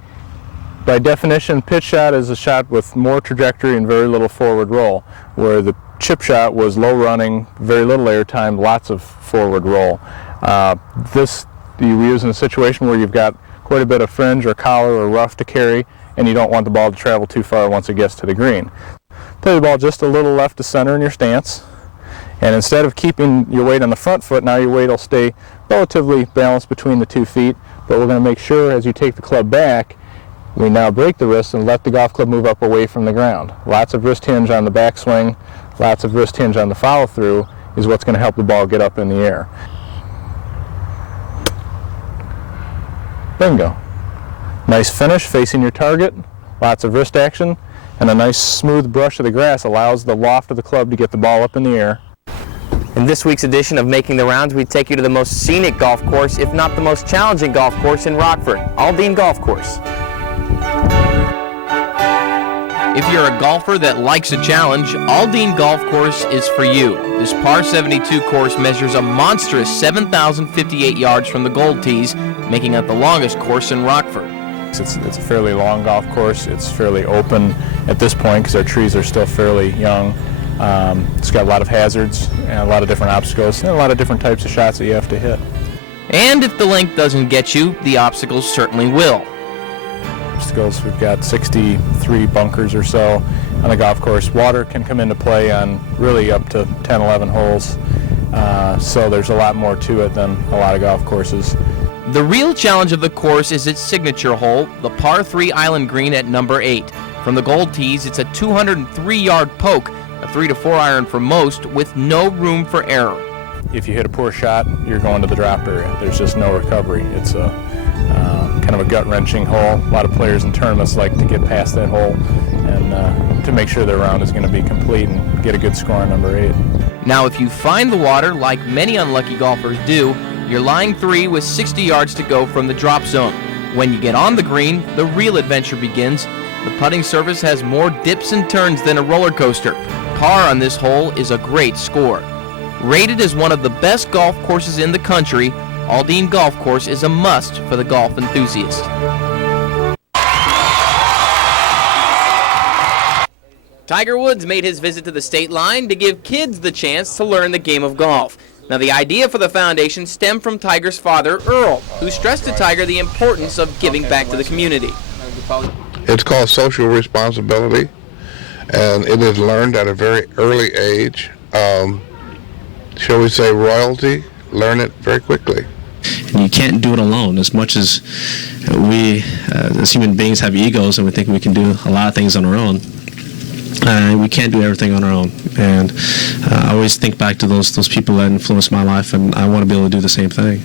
by definition, pitch shot is a shot with more trajectory and very little forward roll, where the chip shot was low running, very little air time, lots of forward roll. This you use in a situation where you've got quite a bit of fringe or collar or rough to carry, and you don't want the ball to travel too far once it gets to the green. Play the ball just a little left to center in your stance, and instead of keeping your weight on the front foot, now your weight will stay relatively balanced between the 2 feet, but we're going to make sure as you take the club back, we now break the wrist and let the golf club move up away from the ground. Lots of wrist hinge on the backswing, lots of wrist hinge on the follow through is what's going to help the ball get up in the air. Bingo. Nice finish facing your target, lots of wrist action, and a nice smooth brush of the grass allows the loft of the club to get the ball up in the air. In this week's edition of Making the Rounds, we take you to the most scenic golf course, if not the most challenging golf course in Rockford, Aldine Golf Course. If you're a golfer that likes a challenge, Aldine Golf Course is for you. This par 72 course measures a monstrous 7,058 yards from the gold tees, making it the longest course in Rockford. It's a fairly long golf course. It's fairly open at this point because our trees are still fairly young. It's got a lot of hazards and a lot of different obstacles and a lot of different types of shots that you have to hit. And if the length doesn't get you, the obstacles certainly will. Obstacles, we've got 63 bunkers or so on the golf course. Water can come into play on really up to 10, 11 holes. So there's a lot more to it than a lot of golf courses. The real challenge of the course is its signature hole, the par 3 island green at number 8. From the gold tees, it's a 203-yard poke, a 3 to 4 iron for most, with no room for error. If you hit a poor shot, you're going to the drop area. There's just no recovery. It's a kind of a gut-wrenching hole. A lot of players in tournaments like to get past that hole and to make sure their round is going to be complete and get a good score on number 8. Now, if you find the water, like many unlucky golfers do, you're lying 3 with 60 yards to go from the drop zone. When you get on the green, the real adventure begins. The putting surface has more dips and turns than a roller coaster. Par on this hole is a great score. Rated as one of the best golf courses in the country, Aldine Golf Course is a must for the golf enthusiast. Tiger Woods made his visit to the state line to give kids the chance to learn the game of golf. Now, the idea for the foundation stemmed from Tiger's father, Earl, who stressed to Tiger the importance of giving back to the community. It's called social responsibility, and it is learned at a very early age. Shall we say royalty? Learn it very quickly. And you can't do it alone. As much as we, as human beings, have egos and we think we can do a lot of things on our own, we can't do everything on our own. And I always think back to those people that influenced my life, and I want to be able to do the same thing.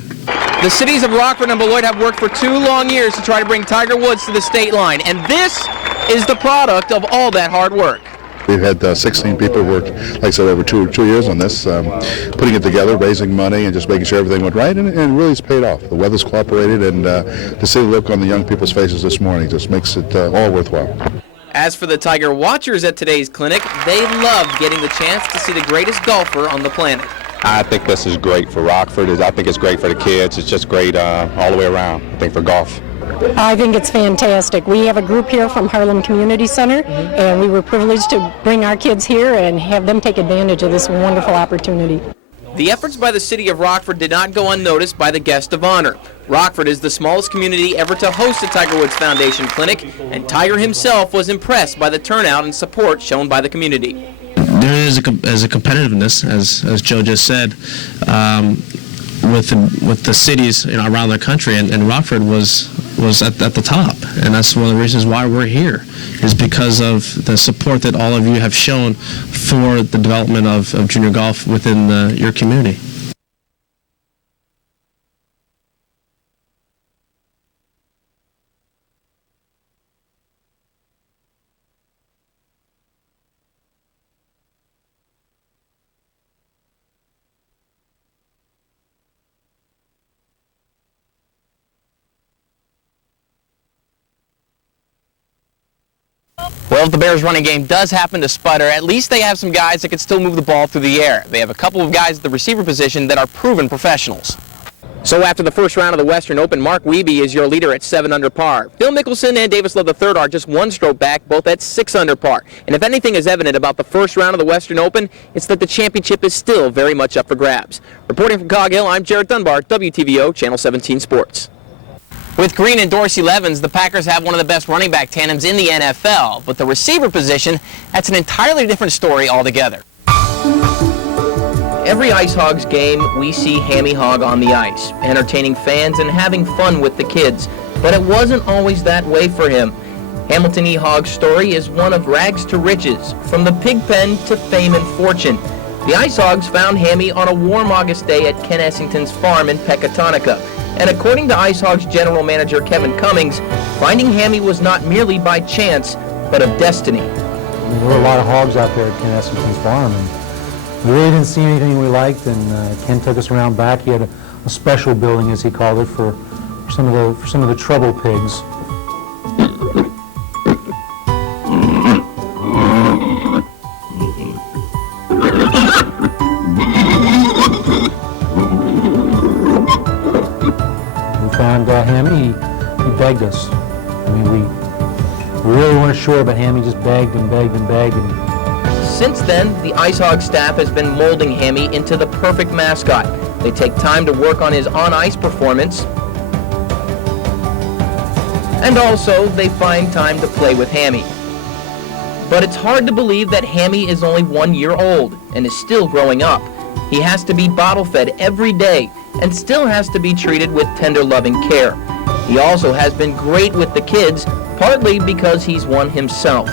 The cities of Rockford and Beloit have worked for 2 long years to try to bring Tiger Woods to the state line, and this is the product of all that hard work. We've had 16 people work, like I said, over two years on this, putting it together, raising money, and just making sure everything went right, and really it's paid off. The weather's cooperated, and to see the look on the young people's faces this morning just makes it all worthwhile. As for the Tiger watchers at today's clinic, they loved getting the chance to see the greatest golfer on the planet. I think this is great for Rockford. I think it's great for the kids. It's just great all the way around, I think, for golf. I think it's fantastic. We have a group here from Harlem Community Center, and we were privileged to bring our kids here and have them take advantage of this wonderful opportunity. The efforts by the city of Rockford did not go unnoticed by the guest of honor. Rockford is the smallest community ever to host a Tiger Woods Foundation clinic, and Tiger himself was impressed by the turnout and support shown by the community. There is a competitiveness, as Joe just said, with the cities around the country, and Rockford was at the top, and that's one of the reasons why we're here, is because of the support that all of you have shown for the development of junior golf within your community. Well, if the Bears' running game does happen to sputter, at least they have some guys that can still move the ball through the air. They have a couple of guys at the receiver position that are proven professionals. So after the first round of the Western Open, Mark Wiebe is your leader at 7 under par. Phil Mickelson and Davis Love III are just 1 stroke back, both at 6 under par. And if anything is evident about the first round of the Western Open, it's that the championship is still very much up for grabs. Reporting from Cog Hill, I'm Jared Dunbar, WTVO, Channel 17 Sports. With Green and Dorsey Levens, the Packers have one of the best running back tandems in the NFL. But the receiver position, that's an entirely different story altogether. Every Ice Hogs game, we see Hammy Hogg on the ice, entertaining fans and having fun with the kids. But it wasn't always that way for him. Hamilton E. Hogg's story is one of rags to riches, from the pig pen to fame and fortune. The Ice Hogs found Hammy on a warm August day at Ken Essington's farm in Pecatonica. And according to Ice Hogs general manager Kevin Cummings, finding Hammy was not merely by chance, but of destiny. There were a lot of hogs out there at Ken Essington's farm, and we really didn't see anything we liked, and Ken took us around back. He had a special building, as he called it, for some of the trouble pigs. And Hammy, he begged us. I mean, we really weren't sure, but Hammy just begged and begged and begged. Since then, the Ice Hog staff has been molding Hammy into the perfect mascot. They take time to work on his on-ice performance, and also they find time to play with Hammy. But it's hard to believe that Hammy is only 1 year old and is still growing up. He has to be bottle-fed every day and still has to be treated with tender, loving care. He also has been great with the kids, partly because he's one himself.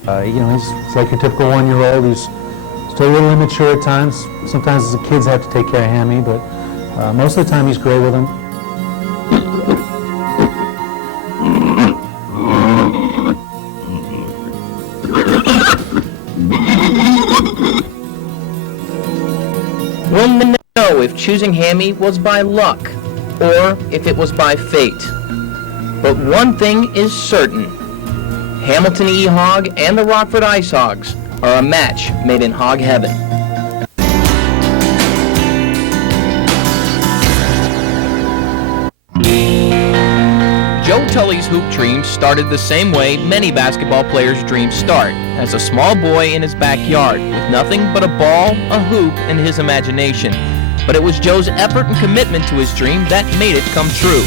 He's like your typical 1 year old. He's still a little immature at times. Sometimes the kids have to take care of Hammy, but most of the time he's great with him. We'll never know if choosing Hammy was by luck or if it was by fate. But one thing is certain. Hamilton E-Hog and the Rockford Ice Hogs are a match made in hog heaven. Joe Tully's hoop dreams started the same way many basketball players' dreams start, as a small boy in his backyard with nothing but a ball, a hoop, and his imagination. But it was Joe's effort and commitment to his dream that made it come true.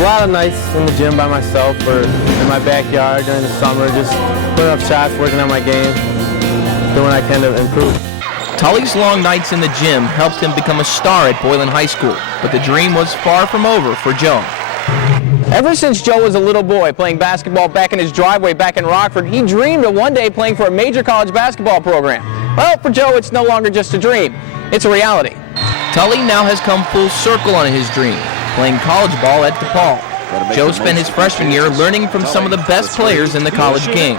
A lot of nights in the gym by myself or in my backyard during the summer, just putting up shots, working on my game, doing what I can to improve. Tully's long nights in the gym helped him become a star at Boylan High School, but the dream was far from over for Joe. Ever since Joe was a little boy playing basketball back in his driveway back in Rockford, he dreamed of one day playing for a major college basketball program. Well, for Joe, it's no longer just a dream. It's a reality. Tully now has come full circle on his dream, playing college ball at DePaul. Joe spent his freshman year learning from some of the best players in the college game.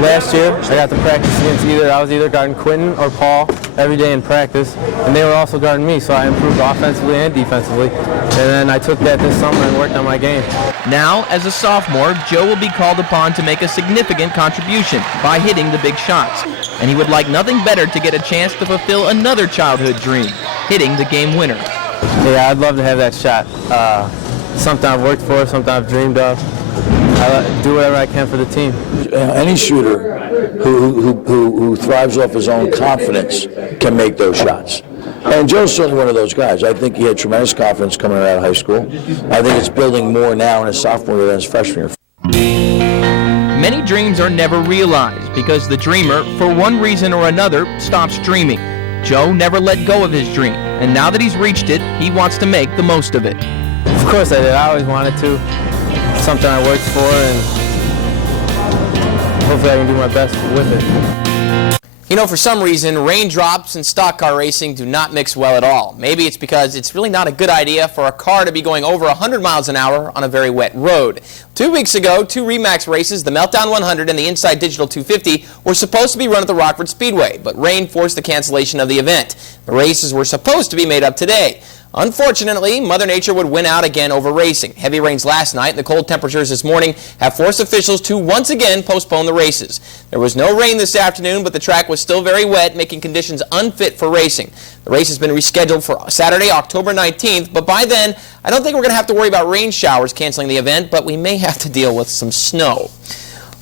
Last year, I got to practice against I was either guarding Quentin or Paul every day in practice, and they were also guarding me, so I improved offensively and defensively. And then I took that this summer and worked on my game. Now, as a sophomore, Joe will be called upon to make a significant contribution by hitting the big shots. And he would like nothing better to get a chance to fulfill another childhood dream, hitting the game winner. Yeah, I'd love to have that shot. Something I've worked for, something I've dreamed of. I do whatever I can for the team. Any shooter who thrives off his own confidence can make those shots. And Joe's certainly one of those guys. I think he had tremendous confidence coming out of high school. I think it's building more now in his sophomore year than his freshman year. Many dreams are never realized because the dreamer, for one reason or another, stops dreaming. Joe never let go of his dream, and now that he's reached it, he wants to make the most of it. Of course I did. I always wanted to. It's something I worked for, and hopefully I can do my best with it. You know, for some reason, raindrops and stock car racing do not mix well at all. Maybe it's because it's really not a good idea for a car to be going over 100 miles an hour on a very wet road. 2 weeks ago, two Remax races, the Meltdown 100 and the Inside Digital 250, were supposed to be run at the Rockford Speedway, but rain forced the cancellation of the event. The races were supposed to be made up today. Unfortunately, Mother Nature would win out again over racing. Heavy rains last night and the cold temperatures this morning have forced officials to once again postpone the races. There was no rain this afternoon, but the track was still very wet, making conditions unfit for racing. The race has been rescheduled for Saturday, October 19th, but by then, I don't think we're going to have to worry about rain showers canceling the event, but we may have to deal with some snow.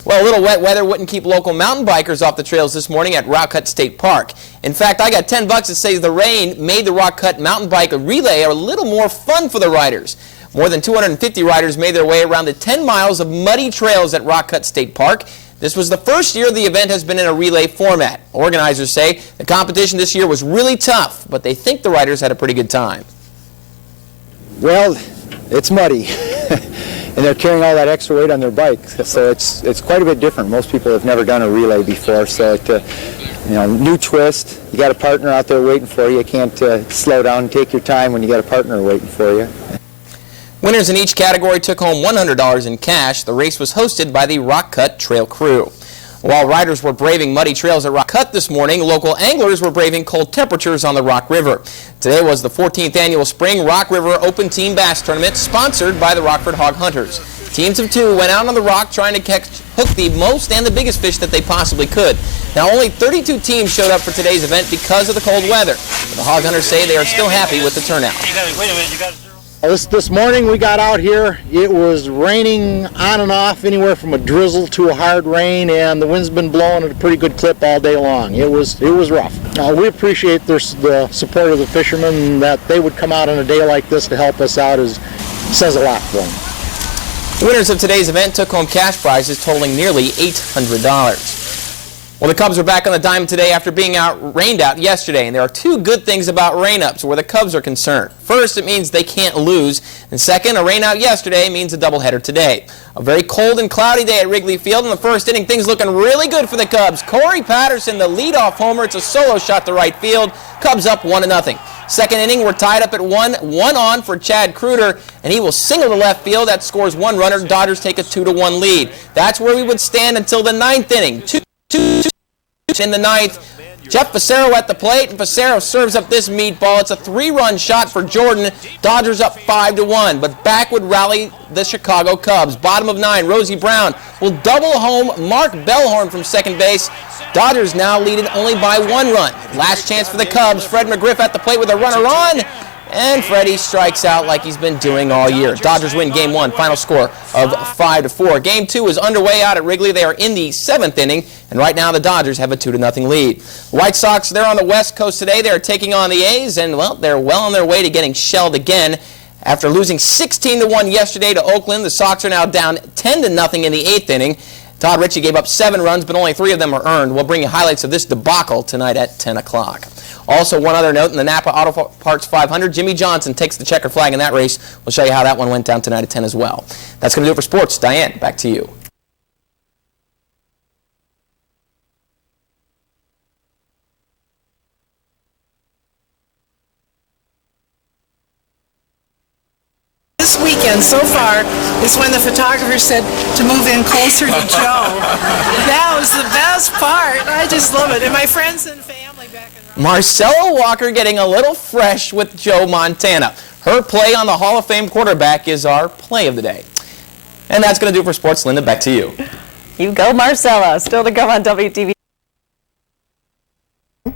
Well, a little wet weather wouldn't keep local mountain bikers off the trails this morning at Rock Cut State Park. In fact, I got $10 that says the rain made the Rock Cut mountain bike relay a little more fun for the riders. More than 250 riders made their way around the 10 miles of muddy trails at Rock Cut State Park. This was the first year the event has been in a relay format. Organizers say the competition this year was really tough, but they think the riders had a pretty good time. Well, it's muddy. And they're carrying all that extra weight on their bike, so it's quite a bit different. Most people have never done a relay before, so new twist. You got a partner out there waiting for you. You can't slow down and take your time when you got a partner waiting for you. Winners in each category took home $100 in cash. The race was hosted by the Rock Cut Trail Crew. While riders were braving muddy trails at Rock Cut this morning, local anglers were braving cold temperatures on the Rock River. Today was the 14th annual Spring Rock River Open Team Bass Tournament, sponsored by the Rockford Hog Hunters. Teams of two went out on the rock trying to hook the most and the biggest fish that they possibly could. Now, only 32 teams showed up for today's event because of the cold weather. But the Hog Hunters say they are still happy with the turnout. This morning we got out here, it was raining on and off, anywhere from a drizzle to a hard rain, and the wind's been blowing at a pretty good clip all day long. It was rough. We appreciate the support of the fishermen, that they would come out on a day like this to help us out says a lot for them. Winners of today's event took home cash prizes totaling nearly $800. Well, the Cubs are back on the diamond today after being rained out yesterday, and there are two good things about rain-ups where the Cubs are concerned. First, it means they can't lose, and second, a rain out yesterday means a doubleheader today. A very cold and cloudy day at Wrigley Field. In the first inning, things looking really good for the Cubs. Corey Patterson, the leadoff homer. It's a solo shot to right field. Cubs up 1-0. Second inning, we're tied up at 1 on for Chad Kruder, and he will single to left field. That scores one runner. Dodgers take a 2-1 lead. That's where we would stand until the ninth inning. 2 in the ninth. Jeff Passero at the plate, and Passero serves up this meatball. It's a 3-run shot for Jordan. Dodgers up 5-1, but back would rally the Chicago Cubs. Bottom of 9, Rosie Brown will double home Mark Bellhorn from second base. Dodgers now lead it only by 1 run. Last chance for the Cubs. Fred McGriff at the plate with a runner on. And Freddie strikes out like he's been doing all year. Dodgers win Game 1, final score of 5-4. Game 2 is underway out at Wrigley. They are in the 7th inning, and right now the Dodgers have a 2-0 lead. White Sox, they're on the West Coast today. They are taking on the A's, and, well, they're well on their way to getting shelled again. After losing 16-1 yesterday to Oakland, the Sox are now down 10-0 in the 8th inning. Todd Ritchie gave up 7 runs, but only 3 of them are earned. We'll bring you highlights of this debacle tonight at 10 o'clock. Also, one other note, in the Napa Auto Parts 500, Jimmy Johnson takes the checker flag in that race. We'll show you how that one went down tonight at 10 as well. That's going to do it for sports. Diane, back to you. This weekend, so far, is when the photographer said to move in closer to Joe. That was the best part. I just love it. And my friends and family back in Marcella Walker getting a little fresh with Joe Montana. Her play on the Hall of Fame quarterback is our play of the day. And that's going to do it for sports. Linda, back to you. You go, Marcella. Still to come on WTVO.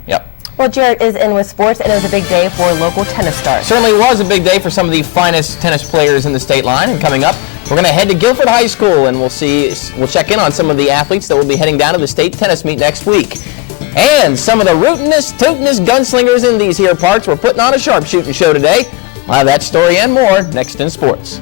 Yep. Well, Jared is in with sports, and it was a big day for local tennis stars. Certainly was a big day for some of the finest tennis players in the state line. And coming up, we're going to head to Guilford High School, and we'll check in on some of the athletes that will be heading down to the state tennis meet next week. And some of the rootinest, tootinest gunslingers in these here parts were putting on a sharpshooting show today. We'll have that story and more next in sports.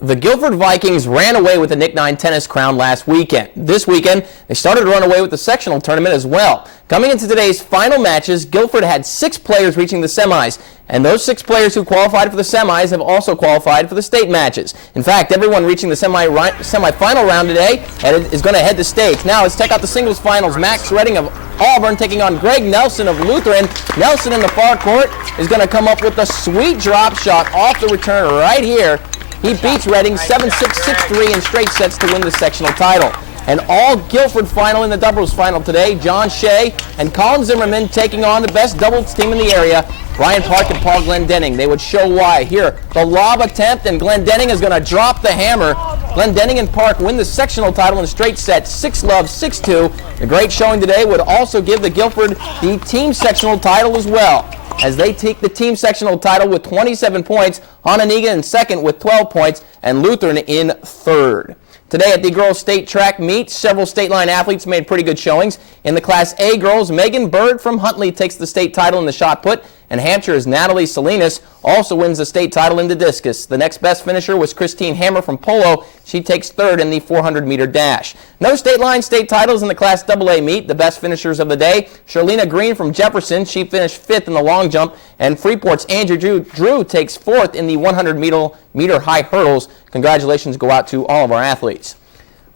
The Guilford Vikings ran away with the Nick 9 tennis crown last weekend. This weekend, they started to run away with the sectional tournament as well. Coming into today's final matches, Guilford had 6 players reaching the semis, and those 6 players who qualified for the semis have also qualified for the state matches. In fact, everyone reaching the semifinal round today is going to head to state. Now let's check out the singles finals. Max Redding of Auburn taking on Greg Nelson of Lutheran. Nelson in the far court is going to come up with a sweet drop shot off the return right here. He beats Redding 7-6, 6-3 in straight sets to win the sectional title. An all-Guilford final in the doubles final today. John Shea and Colin Zimmerman taking on the best doubles team in the area, Brian Park and Paul Glendenning. They would show why. Here, the lob attempt, and Glendenning is going to drop the hammer. Glendenning and Park win the sectional title in straight sets, 6-love, 6-2. The great showing today would also give the Guilford the team sectional title as well, as they take the team sectional title with 27 points, Hononegah in second with 12 points, and Lutheran in third. Today at the girls' state track meet, several state line athletes made pretty good showings. In the Class A girls, Megan Bird from Huntley takes the state title in the shot put, and Hampshire's Natalie Salinas also wins the state title in the discus. The next best finisher was Christine Hammer from Polo. She takes third in the 400-meter dash. No state line state titles in the Class AA meet. The best finishers of the day, Charlena Green from Jefferson. She finished 5th in the long jump, and Freeport's Andrew Drew takes 4th in the 100-meter high hurdles. Congratulations go out to all of our athletes.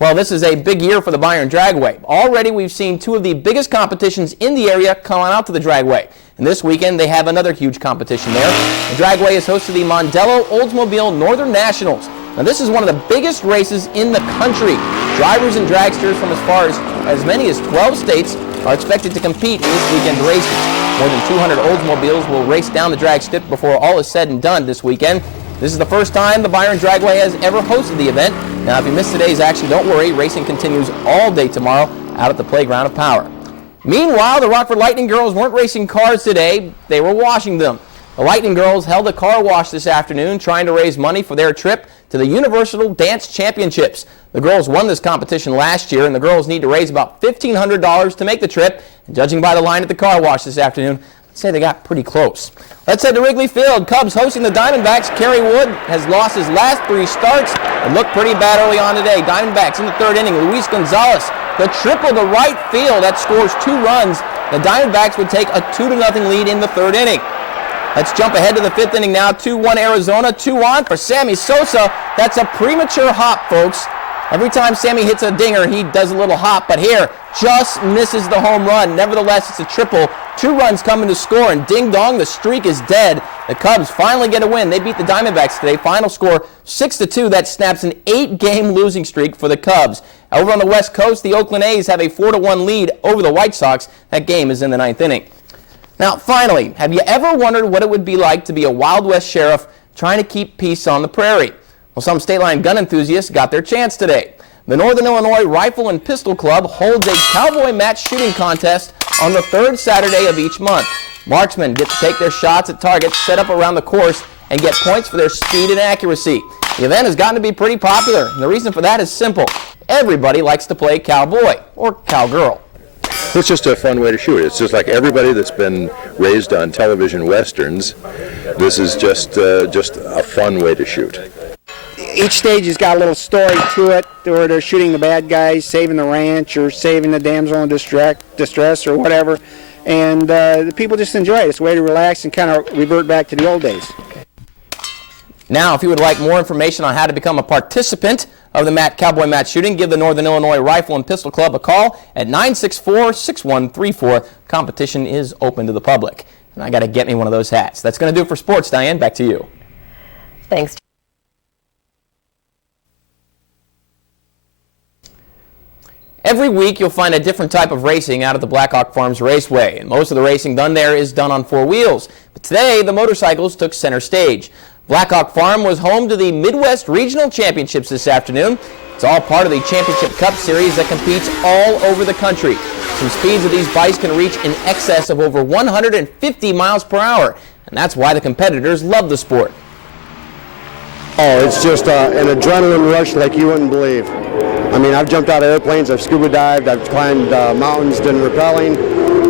Well, this is a big year for the Byron Dragway. Already we've seen 2 of the biggest competitions in the area come on out to the Dragway. And this weekend they have another huge competition there. The Dragway is hosted the Mondello Oldsmobile Northern Nationals. Now this is one of the biggest races in the country. Drivers and dragsters from as many as 12 states are expected to compete in this weekend's races. More than 200 Oldsmobiles will race down the drag strip before all is said and done this weekend. This is the first time the Byron Dragway has ever hosted the event. Now, if you missed today's action, don't worry. Racing continues all day tomorrow out at the Playground of Power. Meanwhile, the Rockford Lightning girls weren't racing cars today. They were washing them. The Lightning girls held a car wash this afternoon trying to raise money for their trip to the Universal Dance Championships. The girls won this competition last year, and the girls need to raise about $1,500 to make the trip. And judging by the line at the car wash this afternoon, I'd say they got pretty close. Let's head to Wrigley Field. Cubs hosting the Diamondbacks. Kerry Wood has lost his last 3 starts and looked pretty bad early on today. Diamondbacks in the 3rd inning. Luis Gonzalez, the triple to right field that scores 2 runs. The Diamondbacks would take a 2-0 lead in the 3rd inning. Let's jump ahead to the 5th inning now. 2-1 Arizona. 2 on for Sammy Sosa. That's a premature hop, folks. Every time Sammy hits a dinger, he does a little hop, but here just misses the home run. Nevertheless, it's a triple 2 runs coming to score, and ding dong, the streak is dead. The Cubs finally get a win. They beat the Diamondbacks today. Final score 6-2. That snaps an 8-game losing streak for the Cubs. Over on the West Coast, the Oakland A's have a 4-1 lead over the White Sox. That game is in the 9th inning. Now, finally, have you ever wondered what it would be like to be a Wild West sheriff trying to keep peace on the prairie? Well, some state line gun enthusiasts got their chance today. The Northern Illinois Rifle and Pistol Club holds a cowboy match shooting contest on the 3rd Saturday of each month. Marksmen get to take their shots at targets set up around the course and get points for their speed and accuracy. The event has gotten to be pretty popular, and the reason for that is simple. Everybody likes to play cowboy or cowgirl. It's just a fun way to shoot. It's just like everybody that's been raised on television westerns. This is just a fun way to shoot. Each stage has got a little story to it, where they're shooting the bad guys, saving the ranch, or saving the damsel in distress, or whatever. And the people just enjoy it. It's a way to relax and kind of revert back to the old days. Now, if you would like more information on how to become a participant of the cowboy match shooting, give the Northern Illinois Rifle and Pistol Club a call at 964-6134. Competition is open to the public. And I got to get me one of those hats. That's going to do it for sports. Diane, back to you. Thanks. Every week you'll find a different type of racing out at the Blackhawk Farms Raceway, and most of the racing done there is done on 4 wheels. But today the motorcycles took center stage. Blackhawk Farm was home to the Midwest Regional Championships this afternoon. It's all part of the Championship Cup Series that competes all over the country. Some speeds of these bikes can reach in excess of over 150 miles per hour, and that's why the competitors love the sport. Oh, it's just an adrenaline rush like you wouldn't believe. I mean, I've jumped out of airplanes, I've scuba dived, I've climbed mountains, done rappelling.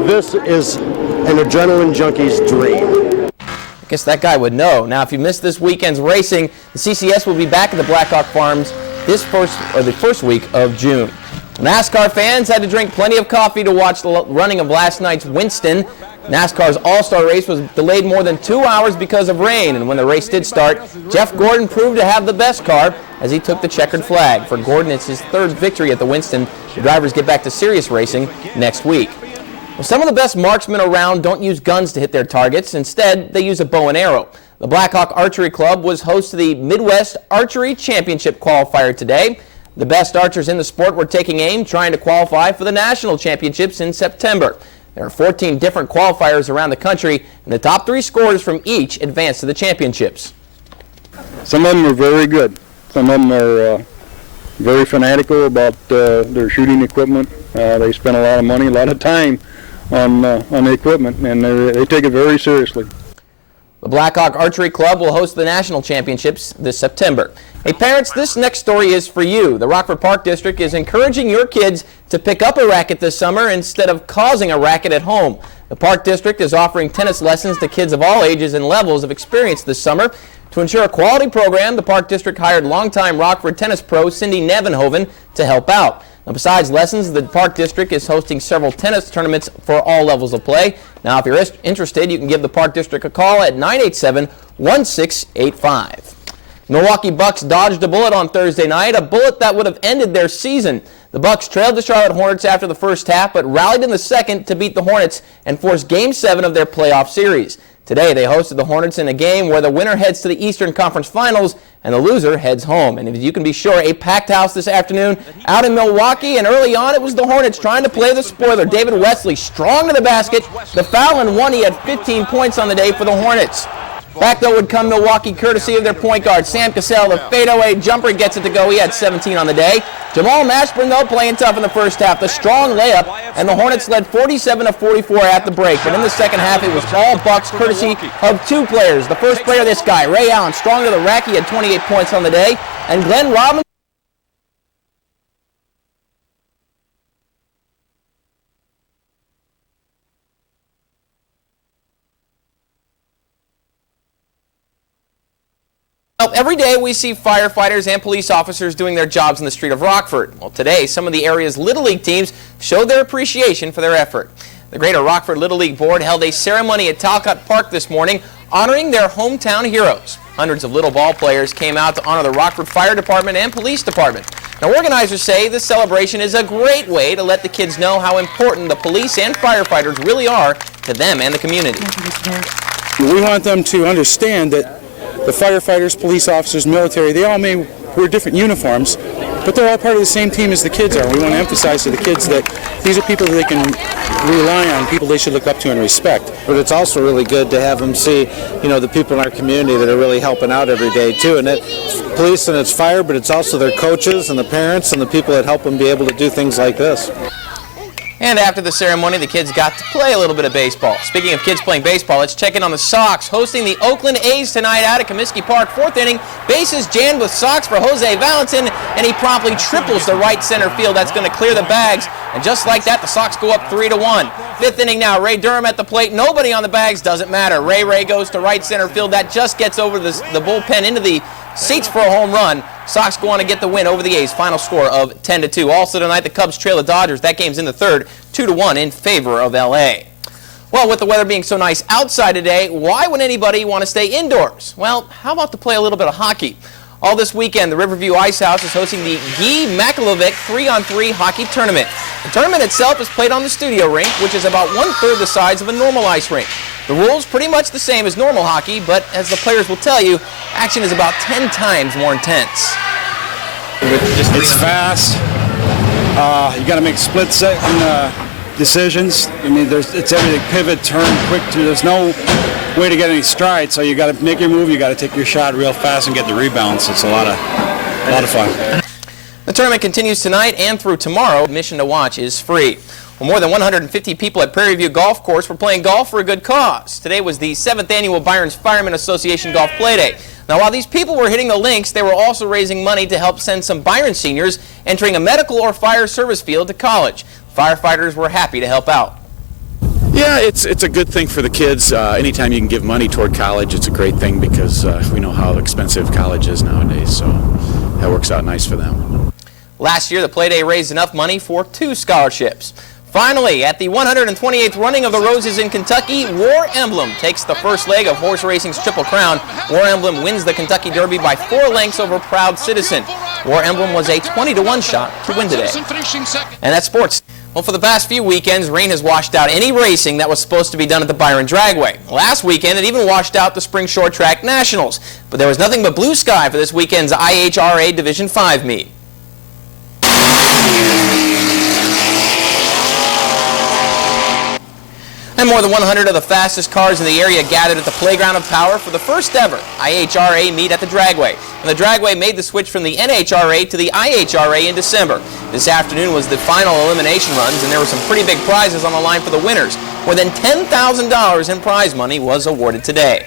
This is an adrenaline junkie's dream. I guess that guy would know. Now, if you missed this weekend's racing, the CCS will be back at the Blackhawk Farms the first week of June. NASCAR fans had to drink plenty of coffee to watch the running of last night's Winston. NASCAR's All-Star race was delayed more than 2 hours because of rain, and when the race did start, Jeff Gordon proved to have the best car as he took the checkered flag. For Gordon, it's his 3rd victory at the Winston. The drivers get back to serious racing next week. Well, some of the best marksmen around don't use guns to hit their targets. Instead, they use a bow and arrow. The Blackhawk Archery Club was host to the Midwest Archery Championship qualifier today. The best archers in the sport were taking aim, trying to qualify for the national championships in September. There are 14 different qualifiers around the country, and the top 3 scorers from each advance to the championships. Some of them are very good. Some of them are very fanatical about their shooting equipment. They spend a lot of money, a lot of time on the equipment, and they take it very seriously. The Blackhawk Archery Club will host the national championships this September. Hey parents, this next story is for you. The Rockford Park District is encouraging your kids to pick up a racket this summer instead of causing a racket at home. The Park District is offering tennis lessons to kids of all ages and levels of experience this summer. To ensure a quality program, the Park District hired longtime Rockford tennis pro Cindy Nevenhoven to help out. Now, besides lessons, the Park District is hosting several tennis tournaments for all levels of play. Now, if you're interested, you can give the Park District a call at 987-1685. Milwaukee Bucks dodged a bullet on Thursday night, a bullet that would have ended their season. The Bucks trailed the Charlotte Hornets after the first half, but rallied in the second to beat the Hornets and force Game 7 of their playoff series. Today, they hosted the Hornets in a game where the winner heads to the Eastern Conference Finals and the loser heads home. And as you can be sure, a packed house this afternoon out in Milwaukee, and early on it was the Hornets trying to play the spoiler. David Wesley strong to the basket. The foul and one. He had 15 points on the day for the Hornets. Back, though, would come Milwaukee, courtesy of their point guard, Sam Cassell. The fadeaway jumper gets it to go. He had 17 on the day. Jamal Mashburn, though, playing tough in the first half. The strong layup, and the Hornets led 47-44 at the break. But in the second half, it was all Bucks, courtesy of 2 players. The first player, this guy, Ray Allen, strong to the rack. He had 28 points on the day. And Glenn Robinson. Well, every day we see firefighters and police officers doing their jobs in the street of Rockford. Well, today some of the area's Little League teams showed their appreciation for their effort. The Greater Rockford Little League Board held a ceremony at Talcott Park this morning honoring their hometown heroes. Hundreds of little ball players came out to honor the Rockford Fire Department and Police Department. Now, organizers say this celebration is a great way to let the kids know how important the police and firefighters really are to them and the community. We want them to understand that the firefighters, police officers, military, they all may wear different uniforms, but they're all part of the same team as the kids are. We want to emphasize to the kids that these are people that they can rely on, people they should look up to and respect. But it's also really good to have them see, the people in our community that are really helping out every day too. And it's police and it's fire, but it's also their coaches and the parents and the people that help them be able to do things like this. And after the ceremony, the kids got to play a little bit of baseball. Speaking of kids playing baseball, let's check in on the Sox, hosting the Oakland A's tonight out at Comiskey Park. Fourth inning, bases jammed with Sox for Jose Valentin, and he promptly triples the right center field. That's going to clear the bags. And just like that, the Sox go up 3-1. Fifth inning now, Ray Durham at the plate. Nobody on the bags, doesn't matter. Ray goes to right center field. That just gets over the bullpen into the seats for a home run. Sox go on to get the win over the A's. Final score of 10-2. Also tonight, the Cubs trail the Dodgers. That game's in the third, 2-1 in favor of L.A. Well, with the weather being so nice outside today, why would anybody want to stay indoors? Well, how about to play a little bit of hockey? All this weekend, the Riverview Ice House is hosting the Guy Makalovic 3-on-3 hockey tournament. The tournament itself is played on the studio rink, which is about 1/3 the size of a normal ice rink. The rules pretty much the same as normal hockey, but as the players will tell you, action is about 10 times more intense. It's fast. You got to make split-second decisions. I mean, it's everything: pivot, turn, quick. There's no way to get any stride. So you got to make your move. You got to take your shot real fast and get the rebounds. It's a lot of fun. The tournament continues tonight and through tomorrow. Admission to watch is free. Well, more than 150 people at Prairie View Golf Course were playing golf for a good cause. Today was the 7th annual Byron's Firemen Association Golf Play-Day. Now, while these people were hitting the links, they were also raising money to help send some Byron seniors entering a medical or fire service field to college. Firefighters were happy to help out. Yeah, it's a good thing for the kids. Anytime you can give money toward college, it's a great thing because we know how expensive college is nowadays, so that works out nice for them. Last year, the Play-Day raised enough money for 2 scholarships. Finally, at the 128th running of the Roses in Kentucky, War Emblem takes the first leg of horse racing's Triple Crown. War Emblem wins the Kentucky Derby by 4 lengths over Proud Citizen. War Emblem was a 20-1 shot to win today. And that's sports. Well, for the past few weekends, rain has washed out any racing that was supposed to be done at the Byron Dragway. Last weekend, it even washed out the Spring Short Track Nationals. But there was nothing but blue sky for this weekend's IHRA Division 5 meet. And more than 100 of the fastest cars in the area gathered at the Playground of Power for the first ever IHRA meet at the Dragway. And the Dragway made the switch from the NHRA to the IHRA in December. This afternoon was the final elimination runs, and there were some pretty big prizes on the line for the winners. More than $10,000 in prize money was awarded today.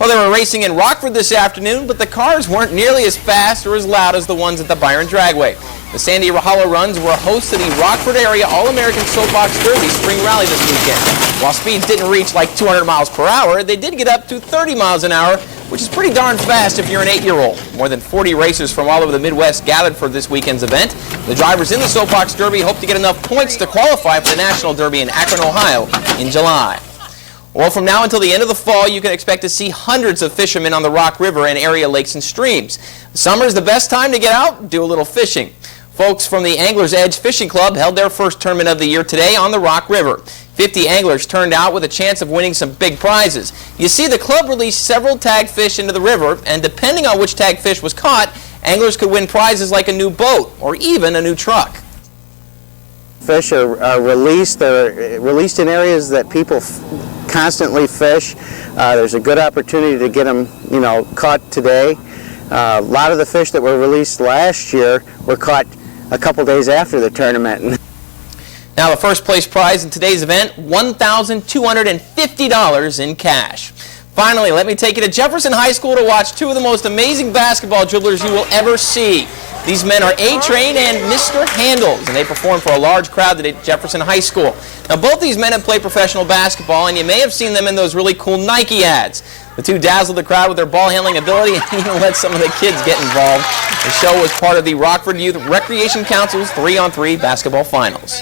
Well, they were racing in Rockford this afternoon, but the cars weren't nearly as fast or as loud as the ones at the Byron Dragway. The Sandy Hollow runs were a host to the Rockford Area All-American Soapbox Derby Spring Rally this weekend. While speeds didn't reach like 200 miles per hour, they did get up to 30 miles an hour, which is pretty darn fast if you're an 8-year-old. More than 40 racers from all over the Midwest gathered for this weekend's event. The drivers in the Soapbox Derby hope to get enough points to qualify for the National Derby in Akron, Ohio in July. Well, from now until the end of the fall, you can expect to see hundreds of fishermen on the Rock River and area lakes and streams. Summer is the best time to get out, do a little fishing. Folks from the Anglers Edge Fishing Club held their first tournament of the year today on the Rock River. 50 anglers turned out with a chance of winning some big prizes. You see, the club released several tagged fish into the river, and depending on which tagged fish was caught, anglers could win prizes like a new boat or even a new truck. Fish are released. They're released in areas that people constantly fish. There's a good opportunity to get them, caught today. A lot of the fish that were released last year were caught a couple days after the tournament. Now, the first place prize in today's event, $1,250 in cash. Finally, let me take you to Jefferson High School to watch 2 of the most amazing basketball dribblers you will ever see. These men are A-Train and Mr. Handles, and they perform for a large crowd today at Jefferson High School. Now, both these men have played professional basketball, and you may have seen them in those really cool Nike ads. The 2 dazzled the crowd with their ball handling ability and even let some of the kids get involved. The show was part of the Rockford Youth Recreation Council's 3-on-3 basketball finals.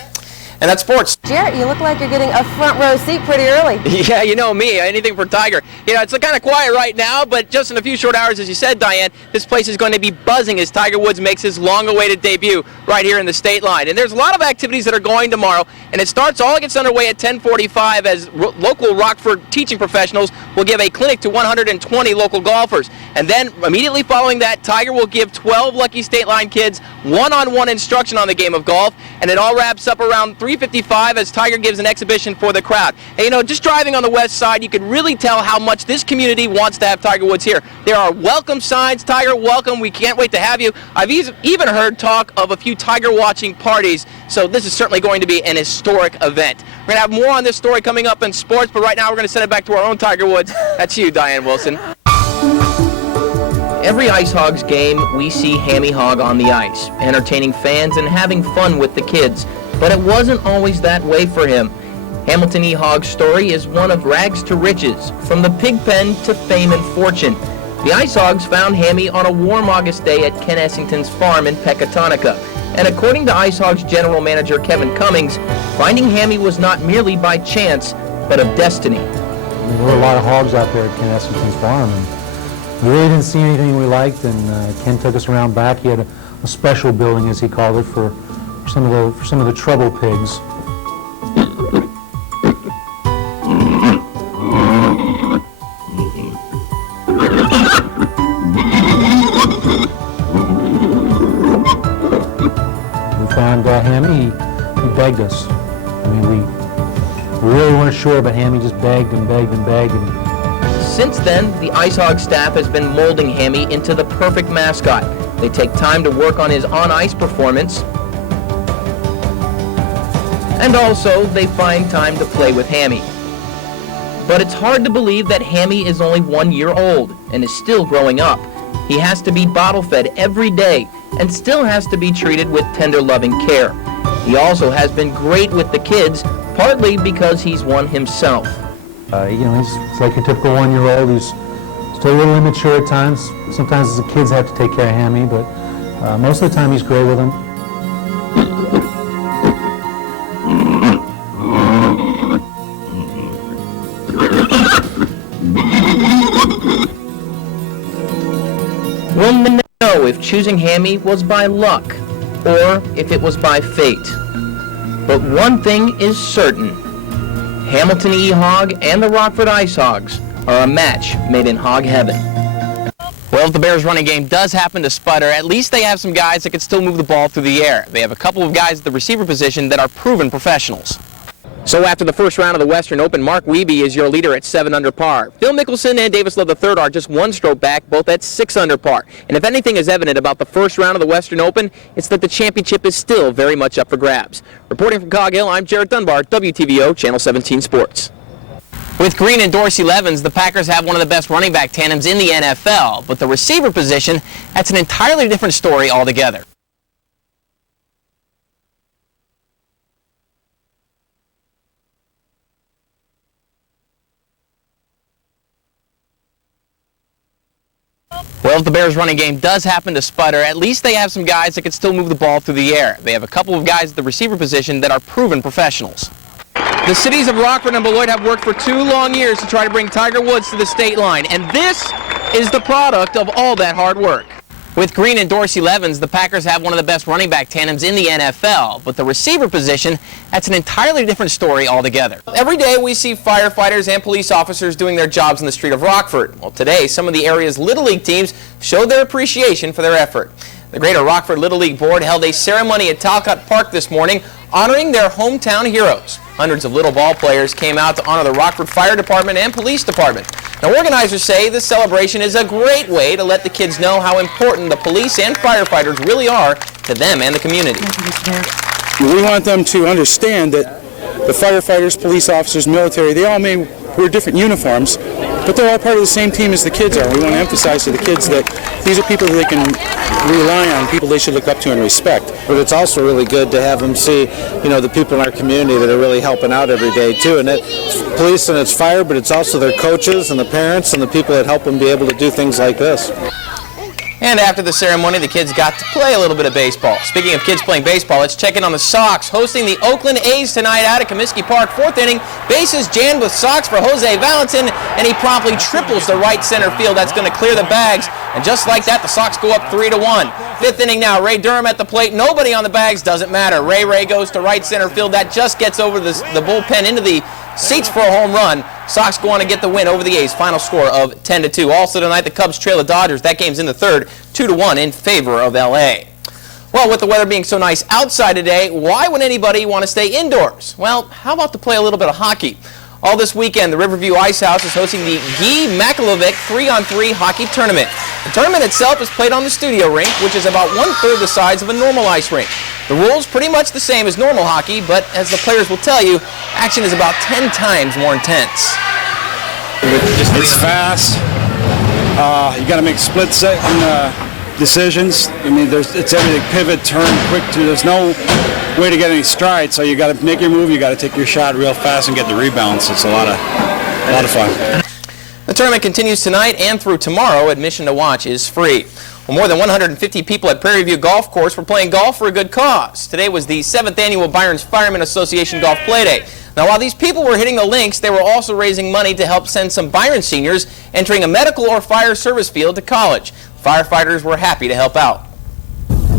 And that's sports. Jarrett, you look like you're getting a front row seat pretty early. Yeah, you know me, anything for Tiger. You know, it's kind of quiet right now, but just in a few short hours, as you said, Diane, this place is going to be buzzing as Tiger Woods makes his long-awaited debut right here in the state line. And there's a lot of activities that are going tomorrow, and all gets underway at 10:45 as local Rockford teaching professionals will give a clinic to 120 local golfers. And then immediately following that, Tiger will give 12 lucky state line kids one-on-one instruction on the game of golf, and it all wraps up around 3:55 as Tiger gives an exhibition for the crowd. And you know, just driving on the west side, you could really tell how much this community wants to have Tiger Woods here. There are welcome signs, Tiger, welcome, we can't wait to have you. I've even heard talk of a few Tiger watching parties, so this is certainly going to be an historic event. We're going to have more on this story coming up in sports, but right now we're going to send it back to our own Tiger Woods. That's you, Diane Wilson. Every Ice Hogs game, we see Hammy Hog on the ice, entertaining fans and having fun with the kids. But it wasn't always that way for him. Hamilton E. Hogg's story is one of rags to riches, from the pig pen to fame and fortune. The Ice Hogs found Hammy on a warm August day at Ken Essington's farm in Pecatonica. And according to Ice Hogs general manager Kevin Cummings, finding Hammy was not merely by chance, but of destiny. There were a lot of hogs out there at Ken Essington's farm, and we really didn't see anything we liked, and Ken took us around back. He had a special building, as he called it, for some of the trouble pigs. We found Hammy. He begged us. I mean, we really weren't sure, but Hammy just begged and begged and begged. Since then, the Ice Hog staff has been molding Hammy into the perfect mascot. They take time to work on his on-ice performance, and also they find time to play with Hammy. But it's hard to believe that Hammy is only 1 year old and is still growing up. He has to be bottle-fed every day and still has to be treated with tender, loving care. He also has been great with the kids, partly because he's one himself. You know, he's like a typical 1 year old. He's still a little immature at times. Sometimes the kids have to take care of Hammy, but most of the time he's great with them. We'll never know if choosing Hammy was by luck or if it was by fate. But one thing is certain. Hamilton E. Hog and the Rockford Ice Hogs are a match made in hog heaven. Well, if the Bears' running game does happen to sputter, at least they have some guys that can still move the ball through the air. They have a couple of guys at the receiver position that are proven professionals. So after the first round of the Western Open, Mark Wiebe is your leader at 7 under par. Phil Mickelson and Davis Love III are just one stroke back, both at 6 under par. And if anything is evident about the first round of the Western Open, it's that the championship is still very much up for grabs. Reporting from Cog Hill, I'm Jared Dunbar, WTVO, Channel 17 Sports. With Green and Dorsey Levens, the Packers have one of the best running back tandems in the NFL. But the receiver position, that's an entirely different story altogether. Well, if the Bears' running game does happen to sputter, at least they have some guys that can still move the ball through the air. They have a couple of guys at the receiver position that are proven professionals. The cities of Rockford and Beloit have worked for 2 long years to try to bring Tiger Woods to the state line, and this is the product of all that hard work. With Green and Dorsey Levens, the Packers have one of the best running back tandems in the NFL, but the receiver position, that's an entirely different story altogether. Every day we see firefighters and police officers doing their jobs in the street of Rockford. Well, today some of the area's Little League teams showed their appreciation for their effort. The Greater Rockford Little League Board held a ceremony at Talcott Park this morning honoring their hometown heroes. Hundreds of little ball players came out to honor the Rockford Fire Department and Police Department. Now, organizers say this celebration is a great way to let the kids know how important the police and firefighters really are to them and the community. We want them to understand that the firefighters, police officers, military, they all may wear different uniforms, but they're all part of the same team as the kids are. We want to emphasize to the kids that these are people that they can rely on, people they should look up to and respect. But it's also really good to have them see, you know, the people in our community that are really helping out every day too. And it's police and it's fire, but it's also their coaches and the parents and the people that help them be able to do things like this. And after the ceremony, the kids got to play a little bit of baseball. Speaking of kids playing baseball, let's check in on the Sox hosting the Oakland A's tonight out at Comiskey Park. Fourth inning, bases jammed with Sox for Jose Valentin, and he promptly triples the right center field. That's going to clear the bags. And just like that, the Sox go up 3-1. Fifth inning now, Ray Durham at the plate. Nobody on the bags, doesn't matter. Ray goes to right center field. That just gets over the bullpen into the seats for a home run. Sox go on to get the win over the A's. Final score of 10-2. Also tonight, the Cubs trail the Dodgers. That game's in the third, 2-1 in favor of L.A. Well, with the weather being so nice outside today, why would anybody want to stay indoors? Well, how about to play a little bit of hockey? All this weekend, the Riverview Ice House is hosting the Guy Makalovic 3-on-3 hockey tournament. The tournament itself is played on the studio rink, which is about 1/3 the size of a normal ice rink. The rules pretty much the same as normal hockey, but as the players will tell you, action is about 10 times more intense. It's fast. You got to make split-second decisions. I mean, it's everything: pivot, turn, quick. There's no way to get any stride. So you got to make your move. You got to take your shot real fast and get the rebounds. It's a lot of fun. The tournament continues tonight and through tomorrow. Admission to watch is free. Well, more than 150 people at Prairie View Golf Course were playing golf for a good cause. Today was the 7th annual Byron's Firemen Association Golf Play-Day. Now, while these people were hitting the links, they were also raising money to help send some Byron seniors entering a medical or fire service field to college. Firefighters were happy to help out.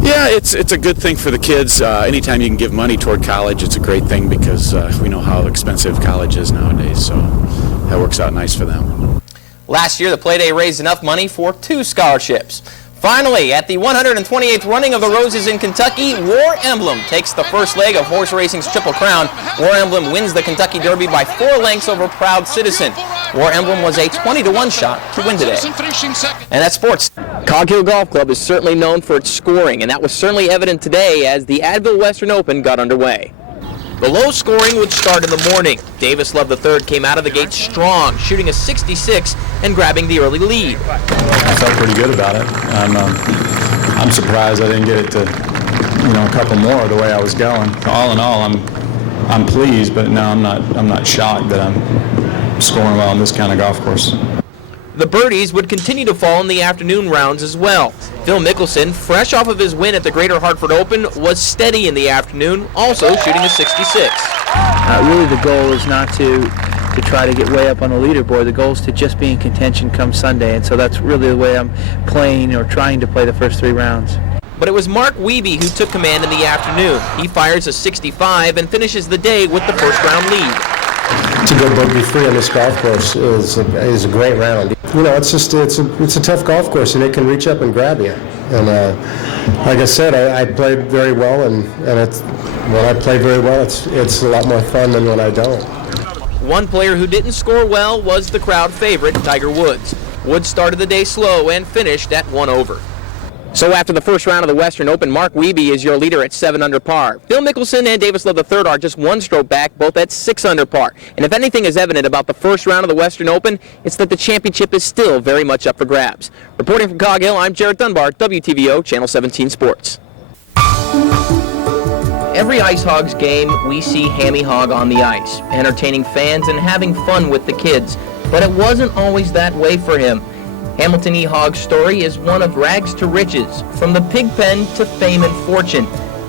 Yeah, it's a good thing for the kids. Anytime you can give money toward college, it's a great thing because we know how expensive college is nowadays, so that works out nice for them. Last year, the Play-Day raised enough money for 2 scholarships. Finally, at the 128th running of the Roses in Kentucky, War Emblem takes the first leg of horse racing's Triple Crown. War Emblem wins the Kentucky Derby by 4 lengths over Proud Citizen. War Emblem was a 20-1 shot to win today. And that's sports. Cog Hill Golf Club is certainly known for its scoring, and that was certainly evident today as the Advil Western Open got underway. The low scoring would start in the morning. Davis Love III came out of the gate strong, shooting a 66 and grabbing the early lead. I felt pretty good about it. I'm surprised I didn't get it to, a couple more the way I was going. All in all, I'm pleased, but no, I'm not shocked that I'm scoring well on this kind of golf course. The birdies would continue to fall in the afternoon rounds as well. Phil Mickelson, fresh off of his win at the Greater Hartford Open, was steady in the afternoon, also shooting a 66. Really the goal is not to try to get way up on the leaderboard. The goal is to just be in contention come Sunday, and so that's really the way I'm playing or trying to play the first 3 rounds. But it was Mark Wiebe who took command in the afternoon. He fires a 65 and finishes the day with the first round lead. To go bogey-free on this golf course is a great round. It's a tough golf course, and it can reach up and grab you. And like I said, I played very well, and when I play very well, it's a lot more fun than when I don't. One player who didn't score well was the crowd favorite, Tiger Woods. Woods started the day slow and finished at 1 over. So after the first round of the Western Open, Mark Wiebe is your leader at 7 under par. Phil Mickelson and Davis Love III are just 1 stroke back, both at 6 under par. And if anything is evident about the first round of the Western Open, it's that the championship is still very much up for grabs. Reporting from Cog Hill, I'm Jared Dunbar, WTVO, Channel 17 Sports. Every Ice Hogs game, we see Hammy Hog on the ice, entertaining fans and having fun with the kids. But it wasn't always that way for him. Hamilton E. Hogg's story is one of rags to riches, from the pig pen to fame and fortune.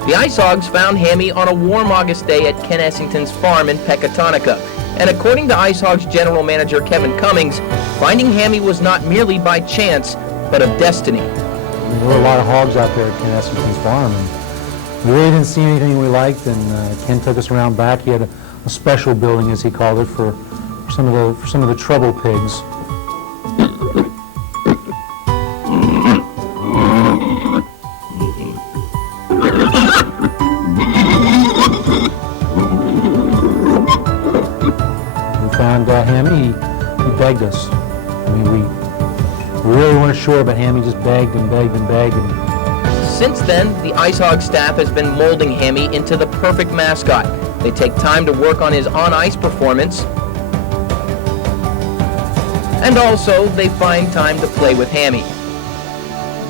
The Ice Hogs found Hammy on a warm August day at Ken Essington's farm in Pecatonica. And according to Ice Hogs general manager Kevin Cummings, finding Hammy was not merely by chance, but of destiny. There were a lot of hogs out there at Ken Essington's farm, and we really didn't see anything we liked, and Ken took us around back. He had a special building, as he called it, for some of the trouble pigs. Hammy, he begged us. I mean, we really weren't sure, but Hammy just begged and begged and begged. Since then, the Ice Hog staff has been molding Hammy into the perfect mascot. They take time to work on his on-ice performance, and also they find time to play with Hammy.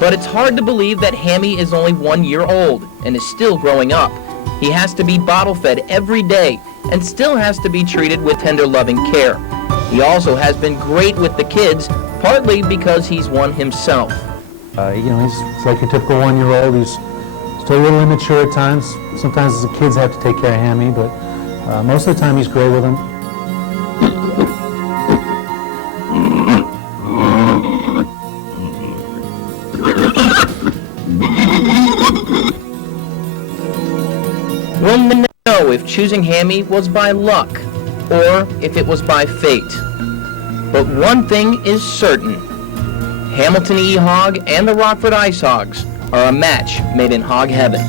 But it's hard to believe that Hammy is only 1 year old and is still growing up. He has to be bottle-fed every day and still has to be treated with tender, loving care. He also has been great with the kids, partly because he's one himself. He's like your typical 1-year-old. He's still a little immature at times. Sometimes the kids have to take care of Hammy, but most of the time he's great with him. We'll never know if choosing Hammy was by luck or if it was by fate. But one thing is certain. Hamilton E-Hog and the Rockford Ice Hogs are a match made in hog heaven.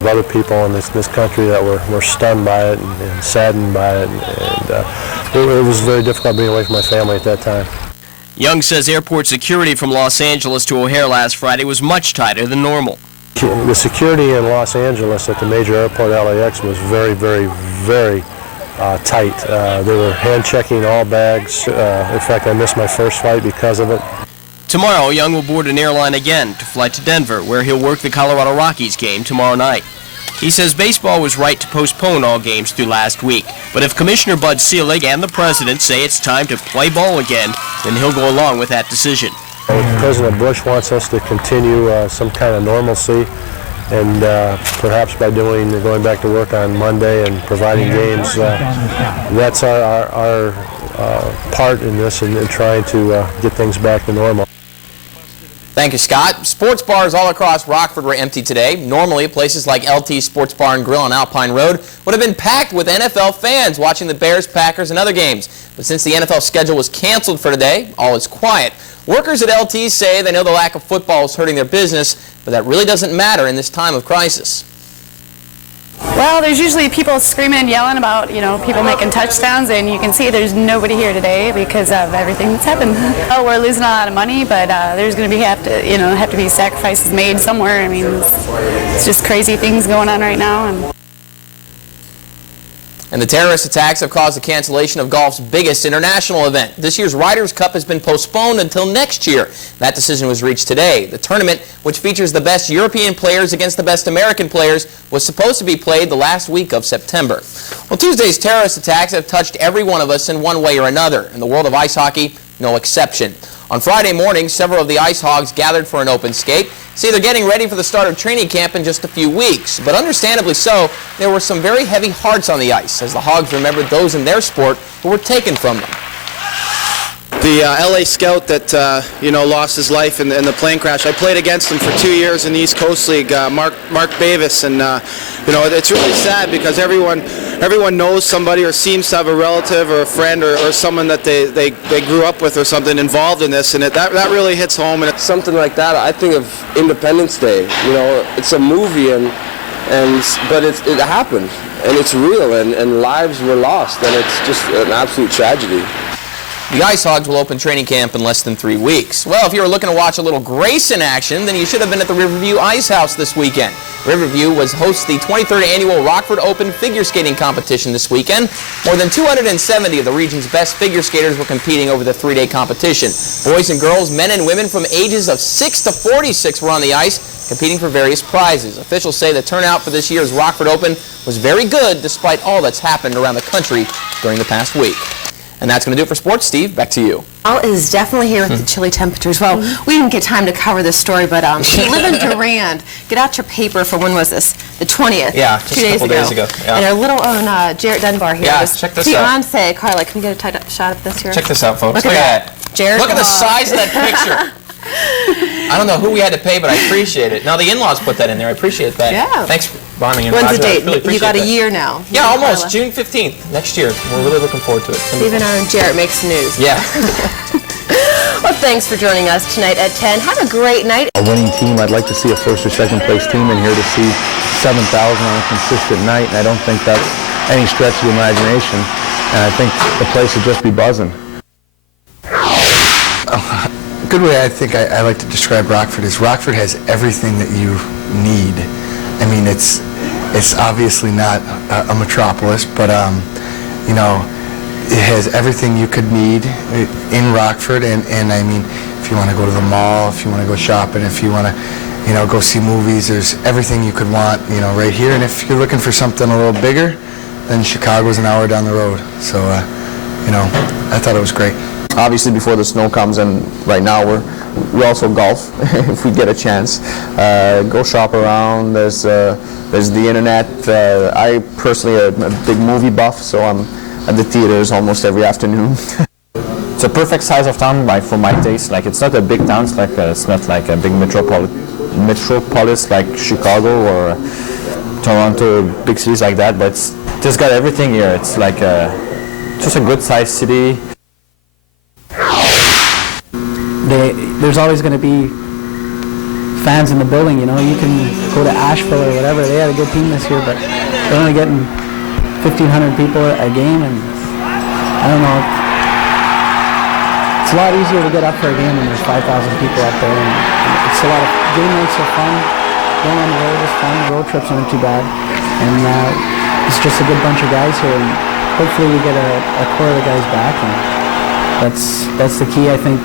Other people in this country that were stunned by it and saddened by it, and it was very difficult being away from my family at that time. Young says airport security from Los Angeles to O'Hare last Friday was much tighter than normal. The security in Los Angeles at the major airport, LAX, was very, very, very tight. They were hand-checking all bags. In fact, I missed my first flight because of it. Tomorrow, Young will board an airline again to fly to Denver, where he'll work the Colorado Rockies game tomorrow night. He says baseball was right to postpone all games through last week, but if Commissioner Bud Selig and the President say it's time to play ball again, then he'll go along with that decision. President Bush wants us to continue some kind of normalcy, and perhaps by going back to work on Monday and providing games, that's our part in this and trying to get things back to normal. Thank you, Scott. Sports bars all across Rockford were empty today. Normally, places like LT Sports Bar and Grill on Alpine Road would have been packed with NFL fans watching the Bears, Packers, and other games. But since the NFL schedule was canceled for today, all is quiet. Workers at LT say they know the lack of football is hurting their business, but that really doesn't matter in this time of crisis. Well, there's usually people screaming and yelling about, people making touchdowns, and you can see there's nobody here today because of everything that's happened. Oh, we're losing a lot of money, but there's going to have to be sacrifices made somewhere. I mean, it's just crazy things going on right now. And the terrorist attacks have caused the cancellation of golf's biggest international event. This year's Ryder Cup has been postponed until next year. That decision was reached today. The tournament, which features the best European players against the best American players, was supposed to be played the last week of September. Well, Tuesday's terrorist attacks have touched every one of us in one way or another. In the world of ice hockey, no exception. On Friday morning, several of the Ice Hogs gathered for an open skate. See, they're getting ready for the start of training camp in just a few weeks. But understandably so, there were some very heavy hearts on the ice as the Hogs remembered those in their sport who were taken from them. The LA scout that lost his life in the plane crash. I played against him for 2 years in the East Coast League, Mark Bavis, and it's really sad because everyone knows somebody or seems to have a relative or a friend or someone that they grew up with or something involved in this, and that really hits home. And something like that, I think of Independence Day. It's a movie, but it happened, and it's real, and lives were lost, and it's just an absolute tragedy. The Ice Hogs will open training camp in less than 3 weeks. Well, if you were looking to watch a little Grace in action, then you should have been at the Riverview Ice House this weekend. Riverview hosts the 23rd annual Rockford Open figure skating competition this weekend. More than 270 of the region's best figure skaters were competing over the 3-day competition. Boys and girls, men and women from ages of 6 to 46 were on the ice, competing for various prizes. Officials say the turnout for this year's Rockford Open was very good despite all that's happened around the country during the past week. And that's going to do it for sports. Steve, back to you. Fall is definitely here with the chilly temperatures. Well, we didn't get time to cover this story, but if you live in Durand, get out your paper for, when was this? The 20th. Yeah, just 2 a couple days ago. Yeah. And our little own Jarrett Dunbar here. Yeah, check this out. Fiance, Carla, can we get a tight shot of this here? Check this out, folks. Look at that. Jarrett, look at the size of that picture. I don't know who we had to pay, but I appreciate it. Now, the in-laws put that in there. I appreciate that. Yeah. Thanks for bonding and When's the date? Really you got a year now. Yeah, almost. June 15th next year. We're really looking forward to it. Even our own Jarrett makes news. Yeah. Well, thanks for joining us tonight at 10. Have a great night. A winning team. I'd like to see a first or second place team in here to see 7,000 on a consistent night, and I don't think that's any stretch of the imagination. And I think the place would just be buzzing. A good way I think I like to describe Rockford is Rockford has everything that you need. I mean, it's obviously not a metropolis, but it has everything you could need in Rockford, and I mean, if you want to go to the mall, if you want to go shopping, if you want to, go see movies, there's everything you could want, right here. And if you're looking for something a little bigger, then Chicago's an hour down the road. So, I thought it was great. Obviously, before the snow comes, and right now we also golf if we get a chance. Go shop around. There's the internet. I personally am a big movie buff, so I'm at the theaters almost every afternoon. It's a perfect size of town for my taste. Like, it's not a big town. It's not like a big metropolis like Chicago or Toronto, big cities like that. But it's just got everything here. It's like just a good sized city. There's always going to be fans in the building, You can go to Asheville or whatever. They had a good team this year, but they're only getting 1,500 people a game, and I don't know. It's a lot easier to get up for a game when there's 5,000 people up there, and it's a lot of game nights are fun. Going on the road is fun. Road trips aren't too bad, and it's just a good bunch of guys here, and hopefully we get a core of the guys back, and that's the key, I think.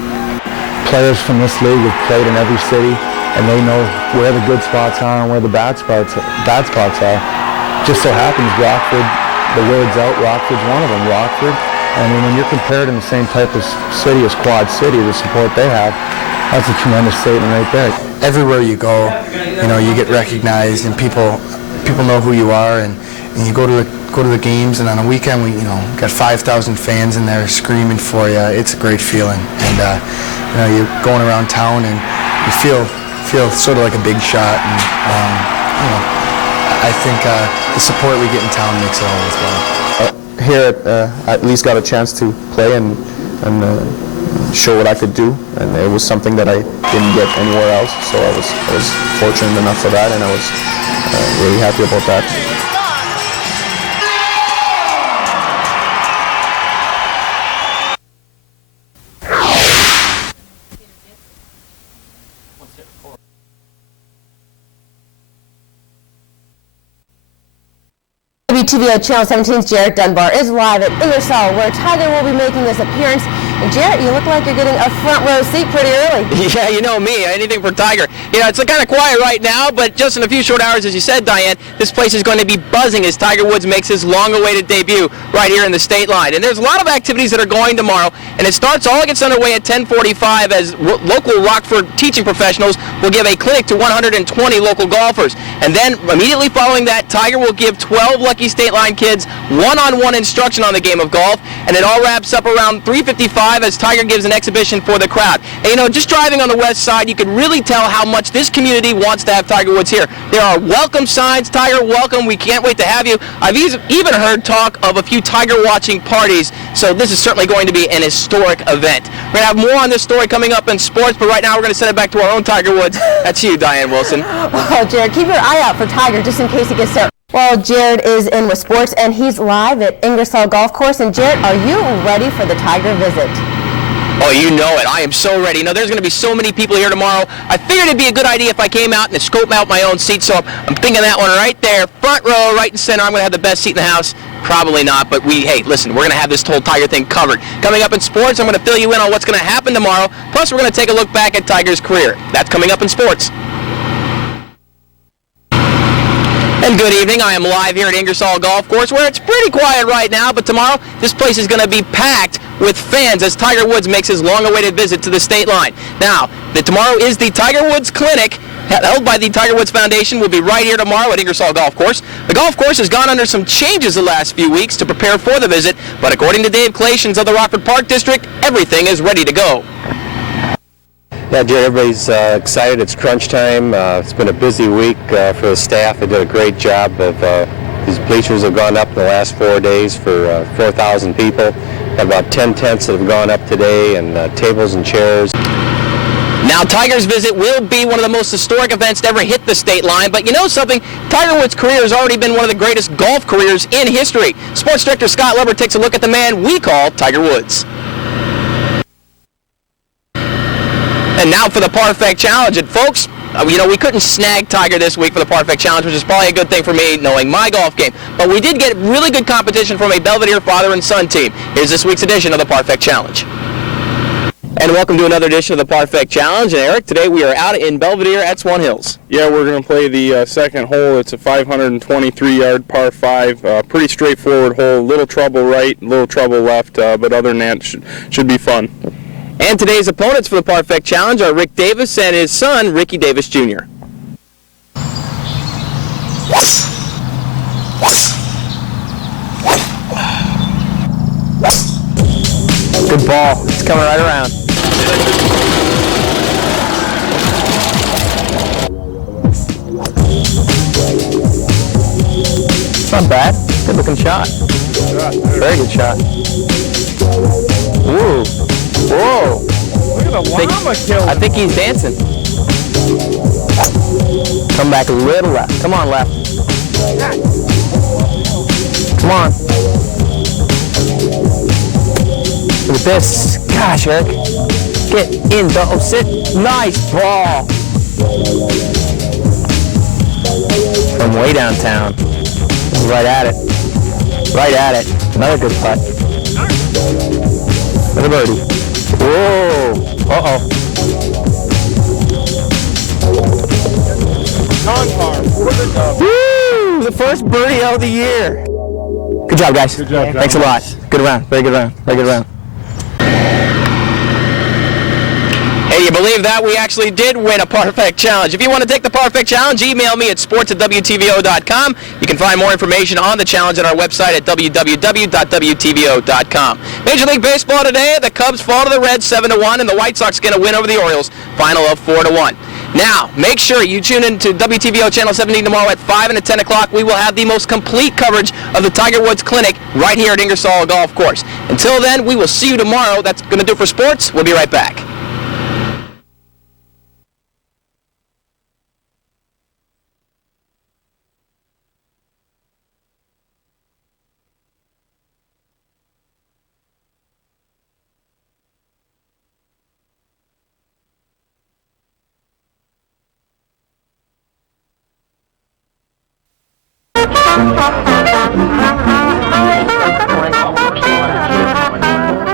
Players from this league have played in every city, and they know where the good spots are and where the bad spots are. Just so happens Rockford, the word's out, Rockford's one of them. Rockford, I mean, when you're compared in the same type of city as Quad City, the support they have, that's a tremendous statement right there. Everywhere you go, you get recognized, and people know who you are, and you go to the games, and on a weekend we got 5,000 fans in there screaming for you. It's a great feeling, and you're going around town and you feel sort of like a big shot, and I think the support we get in town makes it all worthwhile. Here at least got a chance to play and show what I could do, and it was something that I didn't get anywhere else, so I was fortunate enough for that, and I was really happy about that. WTVO Channel 17's Jarrett Dunbar is live at Ingersoll, where Tiger will be making his appearance. And Jarrett, you look like you're getting a front row seat pretty early. Yeah, you know me, anything for Tiger. It's kind of quiet right now, but just in a few short hours, as you said, Diane, this place is going to be buzzing as Tiger Woods makes his long-awaited debut right here in the state line. And there's a lot of activities that are going tomorrow, and all gets underway at 10:45 as local Rockford teaching professionals will give a clinic to 120 local golfers. And then immediately following that, Tiger will give 12 lucky state line kids one-on-one instruction on the game of golf, and it all wraps up around 3:55 as Tiger gives an exhibition for the crowd. And just driving on the west side, you could really tell how much this community wants to have Tiger Woods here. There are welcome signs, Tiger welcome, we can't wait to have you. I've even heard talk of a few Tiger watching parties, so this is certainly going to be an historic event. We're going to have more on this story coming up in sports, but right now we're going to send it back to our own Tiger Woods. That's you, Diane Wilson. Well, Jared, keep your eye out for Tiger just in case he gets there. Well, Jared is in with sports, and he's live at Ingersoll Golf Course. And Jared, are you ready for the Tiger visit? Oh, you know it. I am so ready. There's going to be so many people here tomorrow. I figured it'd be a good idea if I came out and scope out my own seat, so I'm thinking that one right there, front row, right in center. I'm going to have the best seat in the house. Probably not, but hey, listen, we're going to have this whole Tiger thing covered. Coming up in sports, I'm going to fill you in on what's going to happen tomorrow. Plus, we're going to take a look back at Tiger's career. That's coming up in sports. And good evening. I am live here at Ingersoll Golf Course, where it's pretty quiet right now, but tomorrow this place is going to be packed with fans as Tiger Woods makes his long-awaited visit to the state line. Now, tomorrow is the Tiger Woods Clinic, held by the Tiger Woods Foundation. Will be right here tomorrow at Ingersoll Golf Course. The golf course has gone under some changes the last few weeks to prepare for the visit, but according to Dave Clations of the Rockford Park District, everything is ready to go. Yeah, Jerry, everybody's excited. It's crunch time. It's been a busy week for the staff. They did a great job. These bleachers have gone up in the last 4 days for 4,000 people. Got about 10 tents that have gone up today, and tables and chairs. Now, Tiger's visit will be one of the most historic events to ever hit the state line, but you know something? Tiger Woods' career has already been one of the greatest golf careers in history. Sports Director Scott Leber takes a look at the man we call Tiger Woods. And now for the Parfait Challenge. And folks, we couldn't snag Tiger this week for the Parfait Challenge, which is probably a good thing for me, knowing my golf game. But we did get really good competition from a Belvedere father and son team. Here's this week's edition of the Parfait Challenge. And welcome to another edition of the Parfait Challenge. And Eric, today we are out in Belvedere at Swan Hills. Yeah, we're going to play the second hole. It's a 523-yard par 5. Pretty straightforward hole. Little trouble right, little trouble left, but other than that, should be fun. And today's opponents for the Parfait Challenge are Rick Davis and his son, Ricky Davis Jr. Good ball. It's coming right around. It's not bad. Good looking shot. Very good shot. Whoa. Whoa. Look at the llama kill. I think he's dancing. Come back a little left. Come on, left. Come on. Look at this. Gosh, Eric. Get in, though. Sit. Nice ball. From way downtown. Right at it. Right at it. Another good putt. Another birdie. Whoa. Uh-oh. Woo! The first birdie of the year. Good job, guys. Good job, Thanks a lot. Good round. Very good round. Very good round. Hey, you believe that? We actually did win a Parfait Challenge. If you want to take the Parfait Challenge, email me at sports@WTVO.com. You can find more information on the challenge at our website at www.WTVO.com. Major League Baseball today, the Cubs fall to the Reds 7-1, and the White Sox get a win over the Orioles, final of 4-1. Now, make sure you tune in to WTVO Channel 17 tomorrow at 5 and at 10 o'clock. We will have the most complete coverage of the Tiger Woods Clinic right here at Ingersoll Golf Course. Until then, we will see you tomorrow. That's going to do it for sports. We'll be right back.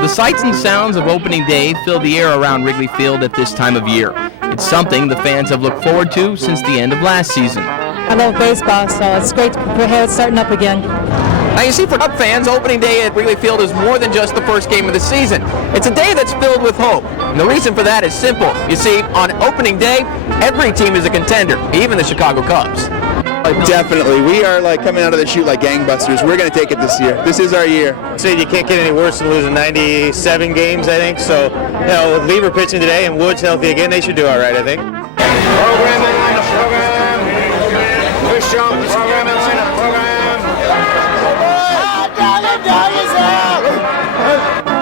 The sights and sounds of opening day fill the air around Wrigley Field at this time of year. It's something the fans have looked forward to since the end of last season. I love baseball, so it's great to have it starting up again. Now you see, for Cub fans, opening day at Wrigley Field is more than just the first game of the season. It's a day that's filled with hope. And the reason for that is simple. You see, on opening day, every team is a contender, even the Chicago Cubs. Definitely. We are coming out of the chute like gangbusters. We're going to take it this year. This is our year. So you can't get any worse than losing 97 games, I think. So, with Lever pitching today and Woods healthy again, they should do all right, I think. Programming line of program. Push up, programming line of program.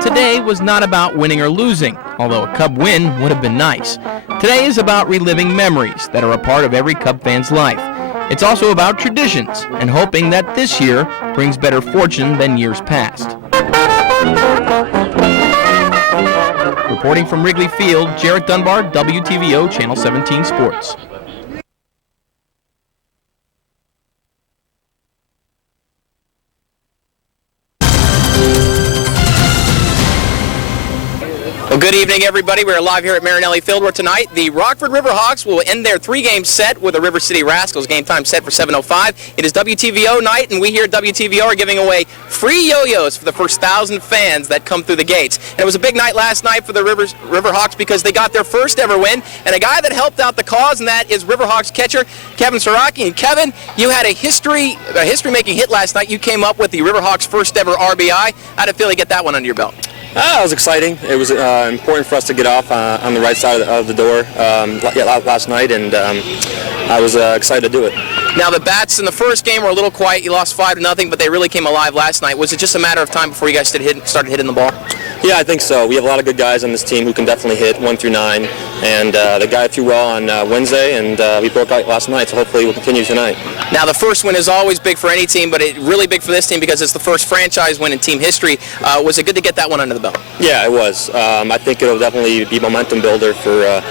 Today was not about winning or losing, although a Cub win would have been nice. Today is about reliving memories that are a part of every Cub fan's life. It's also about traditions and hoping that this year brings better fortune than years past. Reporting from Wrigley Field, Jarrett Dunbar, WTVO Channel 17 Sports. Well, good evening, everybody. We're live here at Marinelli Field, where tonight the Rockford Riverhawks will end their three-game set with the River City Rascals. Game time set for 7:05. It is WTVO night, and we here at WTVO are giving away free yo-yos for the first 1,000 fans that come through the gates. And it was a big night last night for the Riverhawks because they got their first ever win, and a guy that helped out the cause, and that is Riverhawks catcher Kevin Saraki. And Kevin, you had a history-making hit last night. You came up with the Riverhawks' first ever RBI. How'd it feel to get that one under your belt? It was exciting. It was important for us to get off on the right side of the door last night, and I was excited to do it. Now, the bats in the first game were a little quiet. You lost 5-0, but they really came alive last night. Was it just a matter of time before you guys started hitting the ball? Yeah, I think so. We have a lot of good guys on this team who can definitely hit 1 through 9, and the guy threw well on Wednesday, and we broke out last night, so hopefully we'll continue tonight. Now, the first win is always big for any team, but it's really big for this team because it's the first franchise win in team history. Was it good to get that one under the belt? Yeah, it was. I think it'll definitely be momentum builder for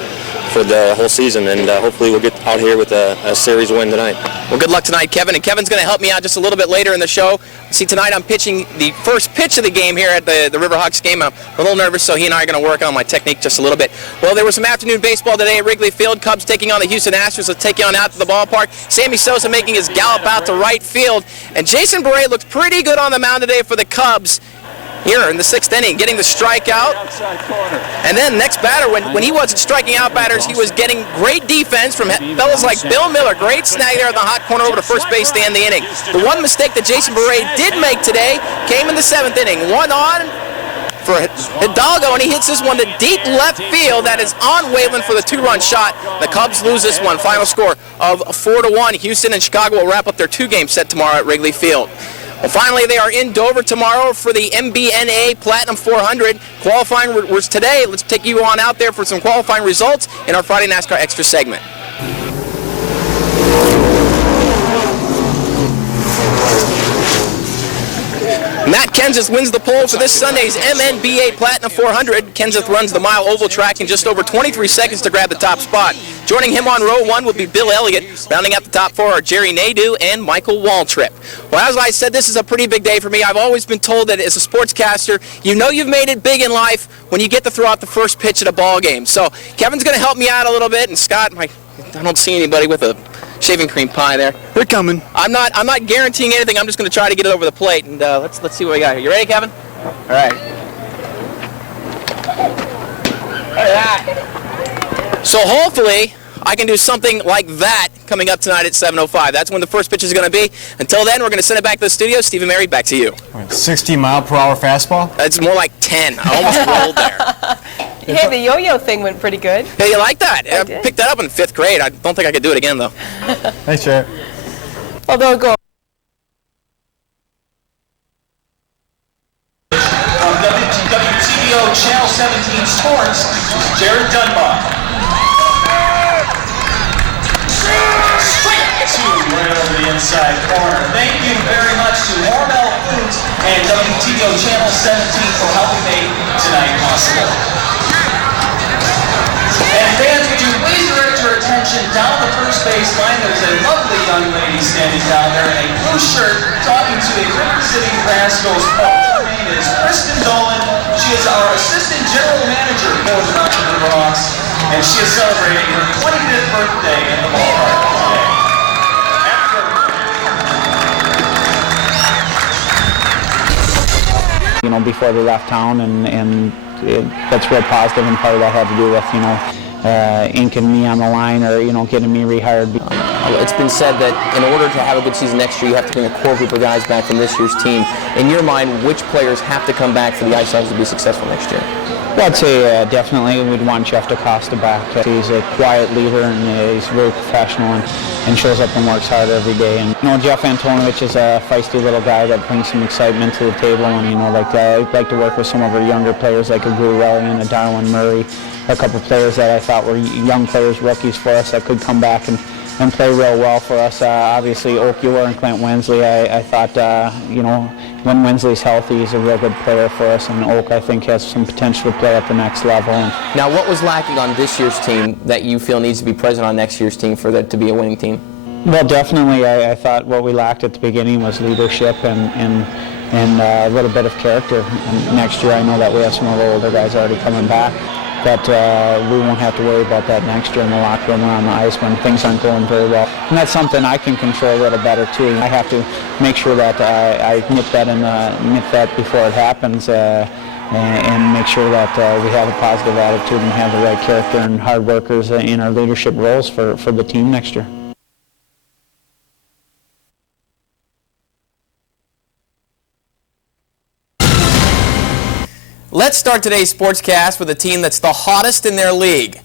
for the whole season, and hopefully we'll get out here with a series win tonight. Well, good luck tonight, Kevin. And Kevin's going to help me out just a little bit later in the show. See, tonight I'm pitching the first pitch of the game here at the Riverhawks game. I'm a little nervous, so he and I are going to work on my technique just a little bit. Well, there was some afternoon baseball today at Wrigley Field. Cubs taking on the Houston Astros. Let's take you on out to the ballpark. Sammy Sosa making his gallop out to right field. And Jason Beret looks pretty good on the mound today for the Cubs. Here in the 6th inning, getting the strikeout. And then next batter, when he wasn't striking out batters, he was getting great defense from fellas like Bill Miller. Great snag there in the hot corner over to first base to end the inning. The one mistake that Jason Beret did make today came in the 7th inning. One on for Hidalgo, and he hits this one to deep left field. That is on Wayland for the 2-run shot. The Cubs lose this one. Final score of 4-1. Houston and Chicago will wrap up their 2-game set tomorrow at Wrigley Field. Well, finally, they are in Dover tomorrow for the MBNA Platinum 400. Qualifying was today. Let's take you on out there for some qualifying results in our Friday NASCAR Extra segment. Matt Kenseth wins the pole for this Sunday's MNBA Platinum 400. Kenseth runs the mile oval track in just over 23 seconds to grab the top spot. Joining him on row 1 will be Bill Elliott. Rounding out the top 4 are Jerry Nadeau and Michael Waltrip. Well, as I said, this is a pretty big day for me. I've always been told that as a sportscaster, you know you've made it big in life when you get to throw out the first pitch at a ball game. So Kevin's going to help me out a little bit, and Scott, I don't see anybody with a shaving cream pie there. They're coming. I'm not guaranteeing anything. I'm just going to try to get it over the plate, and let's see what we got here. You ready, Kevin? All right. So hopefully I can do something like that coming up tonight at 7:05. That's when the first pitch is going to be. Until then, we're going to send it back to the studio. Stephen Mary, back to you. 60-mile-per-hour fastball? It's more like 10. I almost rolled there. Hey, the yo-yo thing went pretty good. Hey, you like that? I picked that up in 5th grade. I don't think I could do it again, though. Thanks, Jared. Although go. WTVO Channel 17 Sports, Jared Dunbar. Straight to right over the inside corner. Thank you very much to Hormel Foods and WTVO Channel 17 for helping make tonight possible. And fans, would you please direct your attention down the first baseline? There's a lovely young lady standing down there in a blue shirt talking to a representing Glasgow Sports. Her name is Kristen Dolan. She is our assistant general manager for the Mountain Riverhawks, and she is celebrating her 25th birthday in the ballpark today. You know, before they left town, and that's real positive, and part of that had to do with, you know, inking me on the line, or, you know, getting me rehired. It's been said that in order to have a good season next year, you have to bring a core group of guys back from this year's team. In your mind, which players have to come back for the Ice Hogs to be successful next year? Well, I'd say definitely we'd want Jeff DaCosta back. He's a quiet leader, and he's very professional, and shows up and works hard every day. And, you know, Jeff Antonovich is a feisty little guy that brings some excitement to the table, and, you know, I'd like to work with some of our younger players like a Gurrelli and a Darwin Murray, a couple players that I thought were young players, rookies for us, that could come back and play real well for us. Obviously, Oak Euler and Clint Wensley, I thought, you know, when Wensley's healthy, he's a real good player for us, and Oak, I think, has some potential to play at the next level. Now, what was lacking on this year's team that you feel needs to be present on next year's team for that to be a winning team? Well, definitely, I thought what we lacked at the beginning was leadership and a little bit of character. And next year, I know that we have some of the older guys already coming back, but we won't have to worry about that next year in the locker room or on the ice when things aren't going very well. And that's something I can control a little better too. I have to make sure that I nip that before it happens, and make sure that we have a positive attitude and have the right character and hard workers in our leadership roles for the team next year. Let's start today's sportscast with a team that's the hottest in their league.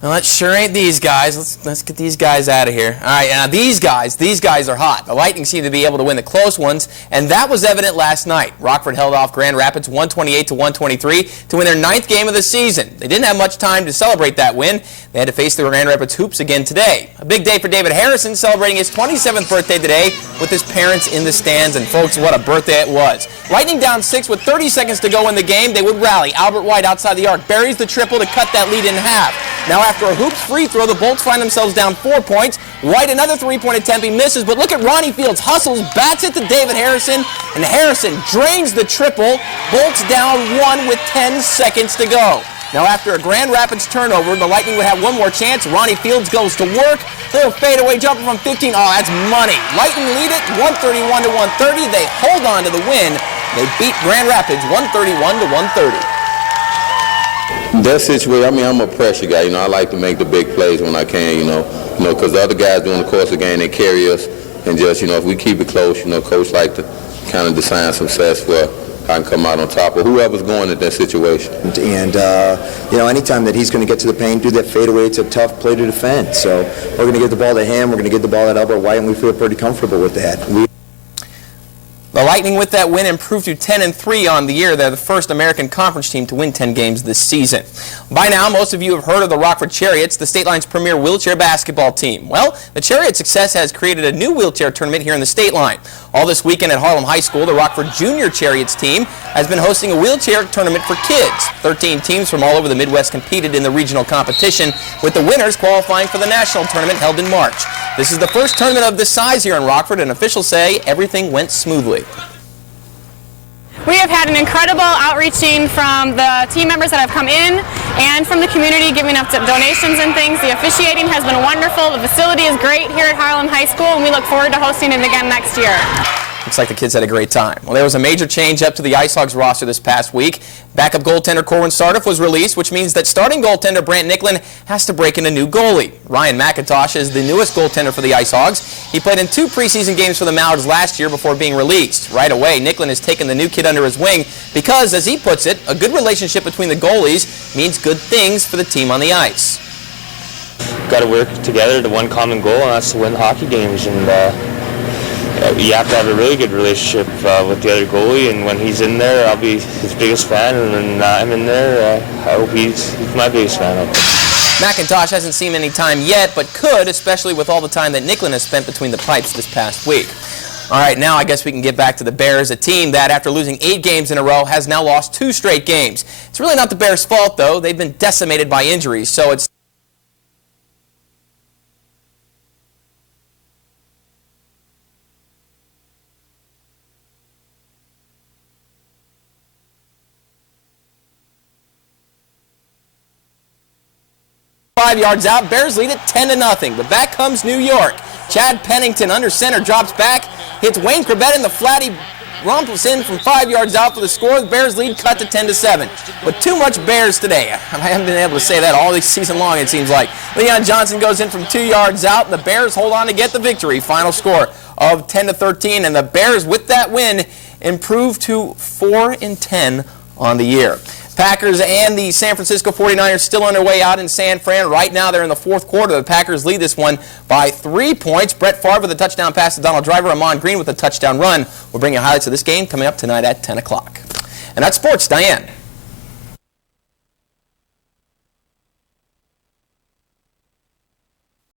Well, that sure ain't these guys. Let's get these guys out of here. All right, now these guys are hot. The Lightning seem to be able to win the close ones, and that was evident last night. Rockford held off Grand Rapids 128-123 to win their 9th game of the season. They didn't have much time to celebrate that win. They had to face the Grand Rapids Hoops again today. A big day for David Harrison, celebrating his 27th birthday today with his parents in the stands, and folks, what a birthday it was. Lightning down 6 with 30 seconds to go in the game. They would rally. Albert White outside the arc buries the triple to cut that lead in half. Now after a hoops free throw, the Bolts find themselves down 4 points. White, another three-point attempt, he misses, but look at Ronnie Fields, hustles, bats it to David Harrison, and Harrison drains the triple. Bolts down 1 with 10 seconds to go. Now after a Grand Rapids turnover, the Lightning would have one more chance. Ronnie Fields goes to work. Little fadeaway jumper from 15. Oh, that's money. Lightning lead it 131 to 130. They hold on to the win. They beat Grand Rapids 131 to 130. That situation, I mean, I'm a pressure guy. I like to make the big plays when I can, because the other guys during the course of the game, they carry us. And just, if we keep it close, Coach like to kind of design success for I can come out on top of whoever's going in that situation. And, anytime that he's going to get to the paint, do that fadeaway, it's a tough play to defend. So we're going to get the ball to him, we're going to get the ball at Albert White, and we feel pretty comfortable with that. The Lightning with that win improved to 10-3 on the year. They're the first American Conference team to win 10 games this season. By now, most of you have heard of the Rockford Chariots, the state line's premier wheelchair basketball team. Well, the Chariot success has created a new wheelchair tournament here in the state line. All this weekend at Harlem High School, the Rockford Junior Chariots team has been hosting a wheelchair tournament for kids. 13 teams from all over the Midwest competed in the regional competition, with the winners qualifying for the national tournament held in March. This is the first tournament of this size here in Rockford, and officials say everything went smoothly. We have had an incredible outreaching from the team members that have come in and from the community giving up donations and things. The officiating has been wonderful. The facility is great here at Harlem High School, and we look forward to hosting it again next year. Looks like the kids had a great time. Well, there was a major change up to the Ice Hogs roster this past week. Backup goaltender Corwin Sardiff was released, which means that starting goaltender Brant Nicklin has to break in a new goalie. Ryan McIntosh is the newest goaltender for the Ice Hogs. He played in 2 preseason games for the Mallards last year before being released. Right away, Nicklin has taken the new kid under his wing because, as he puts it, a good relationship between the goalies means good things for the team on the ice. Got to work together to one common goal, and that's to win hockey games. And you have to have a really good relationship with the other goalie, and when he's in there, I'll be his biggest fan, and when I'm in there, I hope he's my biggest fan. McIntosh hasn't seen any time yet, but could, especially with all the time that Nicklin has spent between the pipes this past week. All right, now I guess we can get back to the Bears, a team that, after losing 8 games in a row, has now lost 2 straight games. It's really not the Bears' fault, though. They've been decimated by injuries, so it's yards out. Bears lead it 10-0. But back comes New York. Chad Pennington under center drops back, hits Wayne Corbett in the flat. He rumbles in from 5 yards out for the score. The Bears lead cut to 10-7. But too much Bears today. I haven't been able to say that all this season long, it seems like. Leon Johnson goes in from 2 yards out. The Bears hold on to get the victory. Final score of 10-13. And the Bears, with that win, improve to 4-10 on the year. Packers and the San Francisco 49ers still on their way out in San Fran. Right now they're in the 4th quarter. The Packers lead this one by 3 points. Brett Favre with a touchdown pass to Donald Driver. Amon Green with a touchdown run. We'll bring you highlights of this game coming up tonight at 10 o'clock. And that's sports. Diane.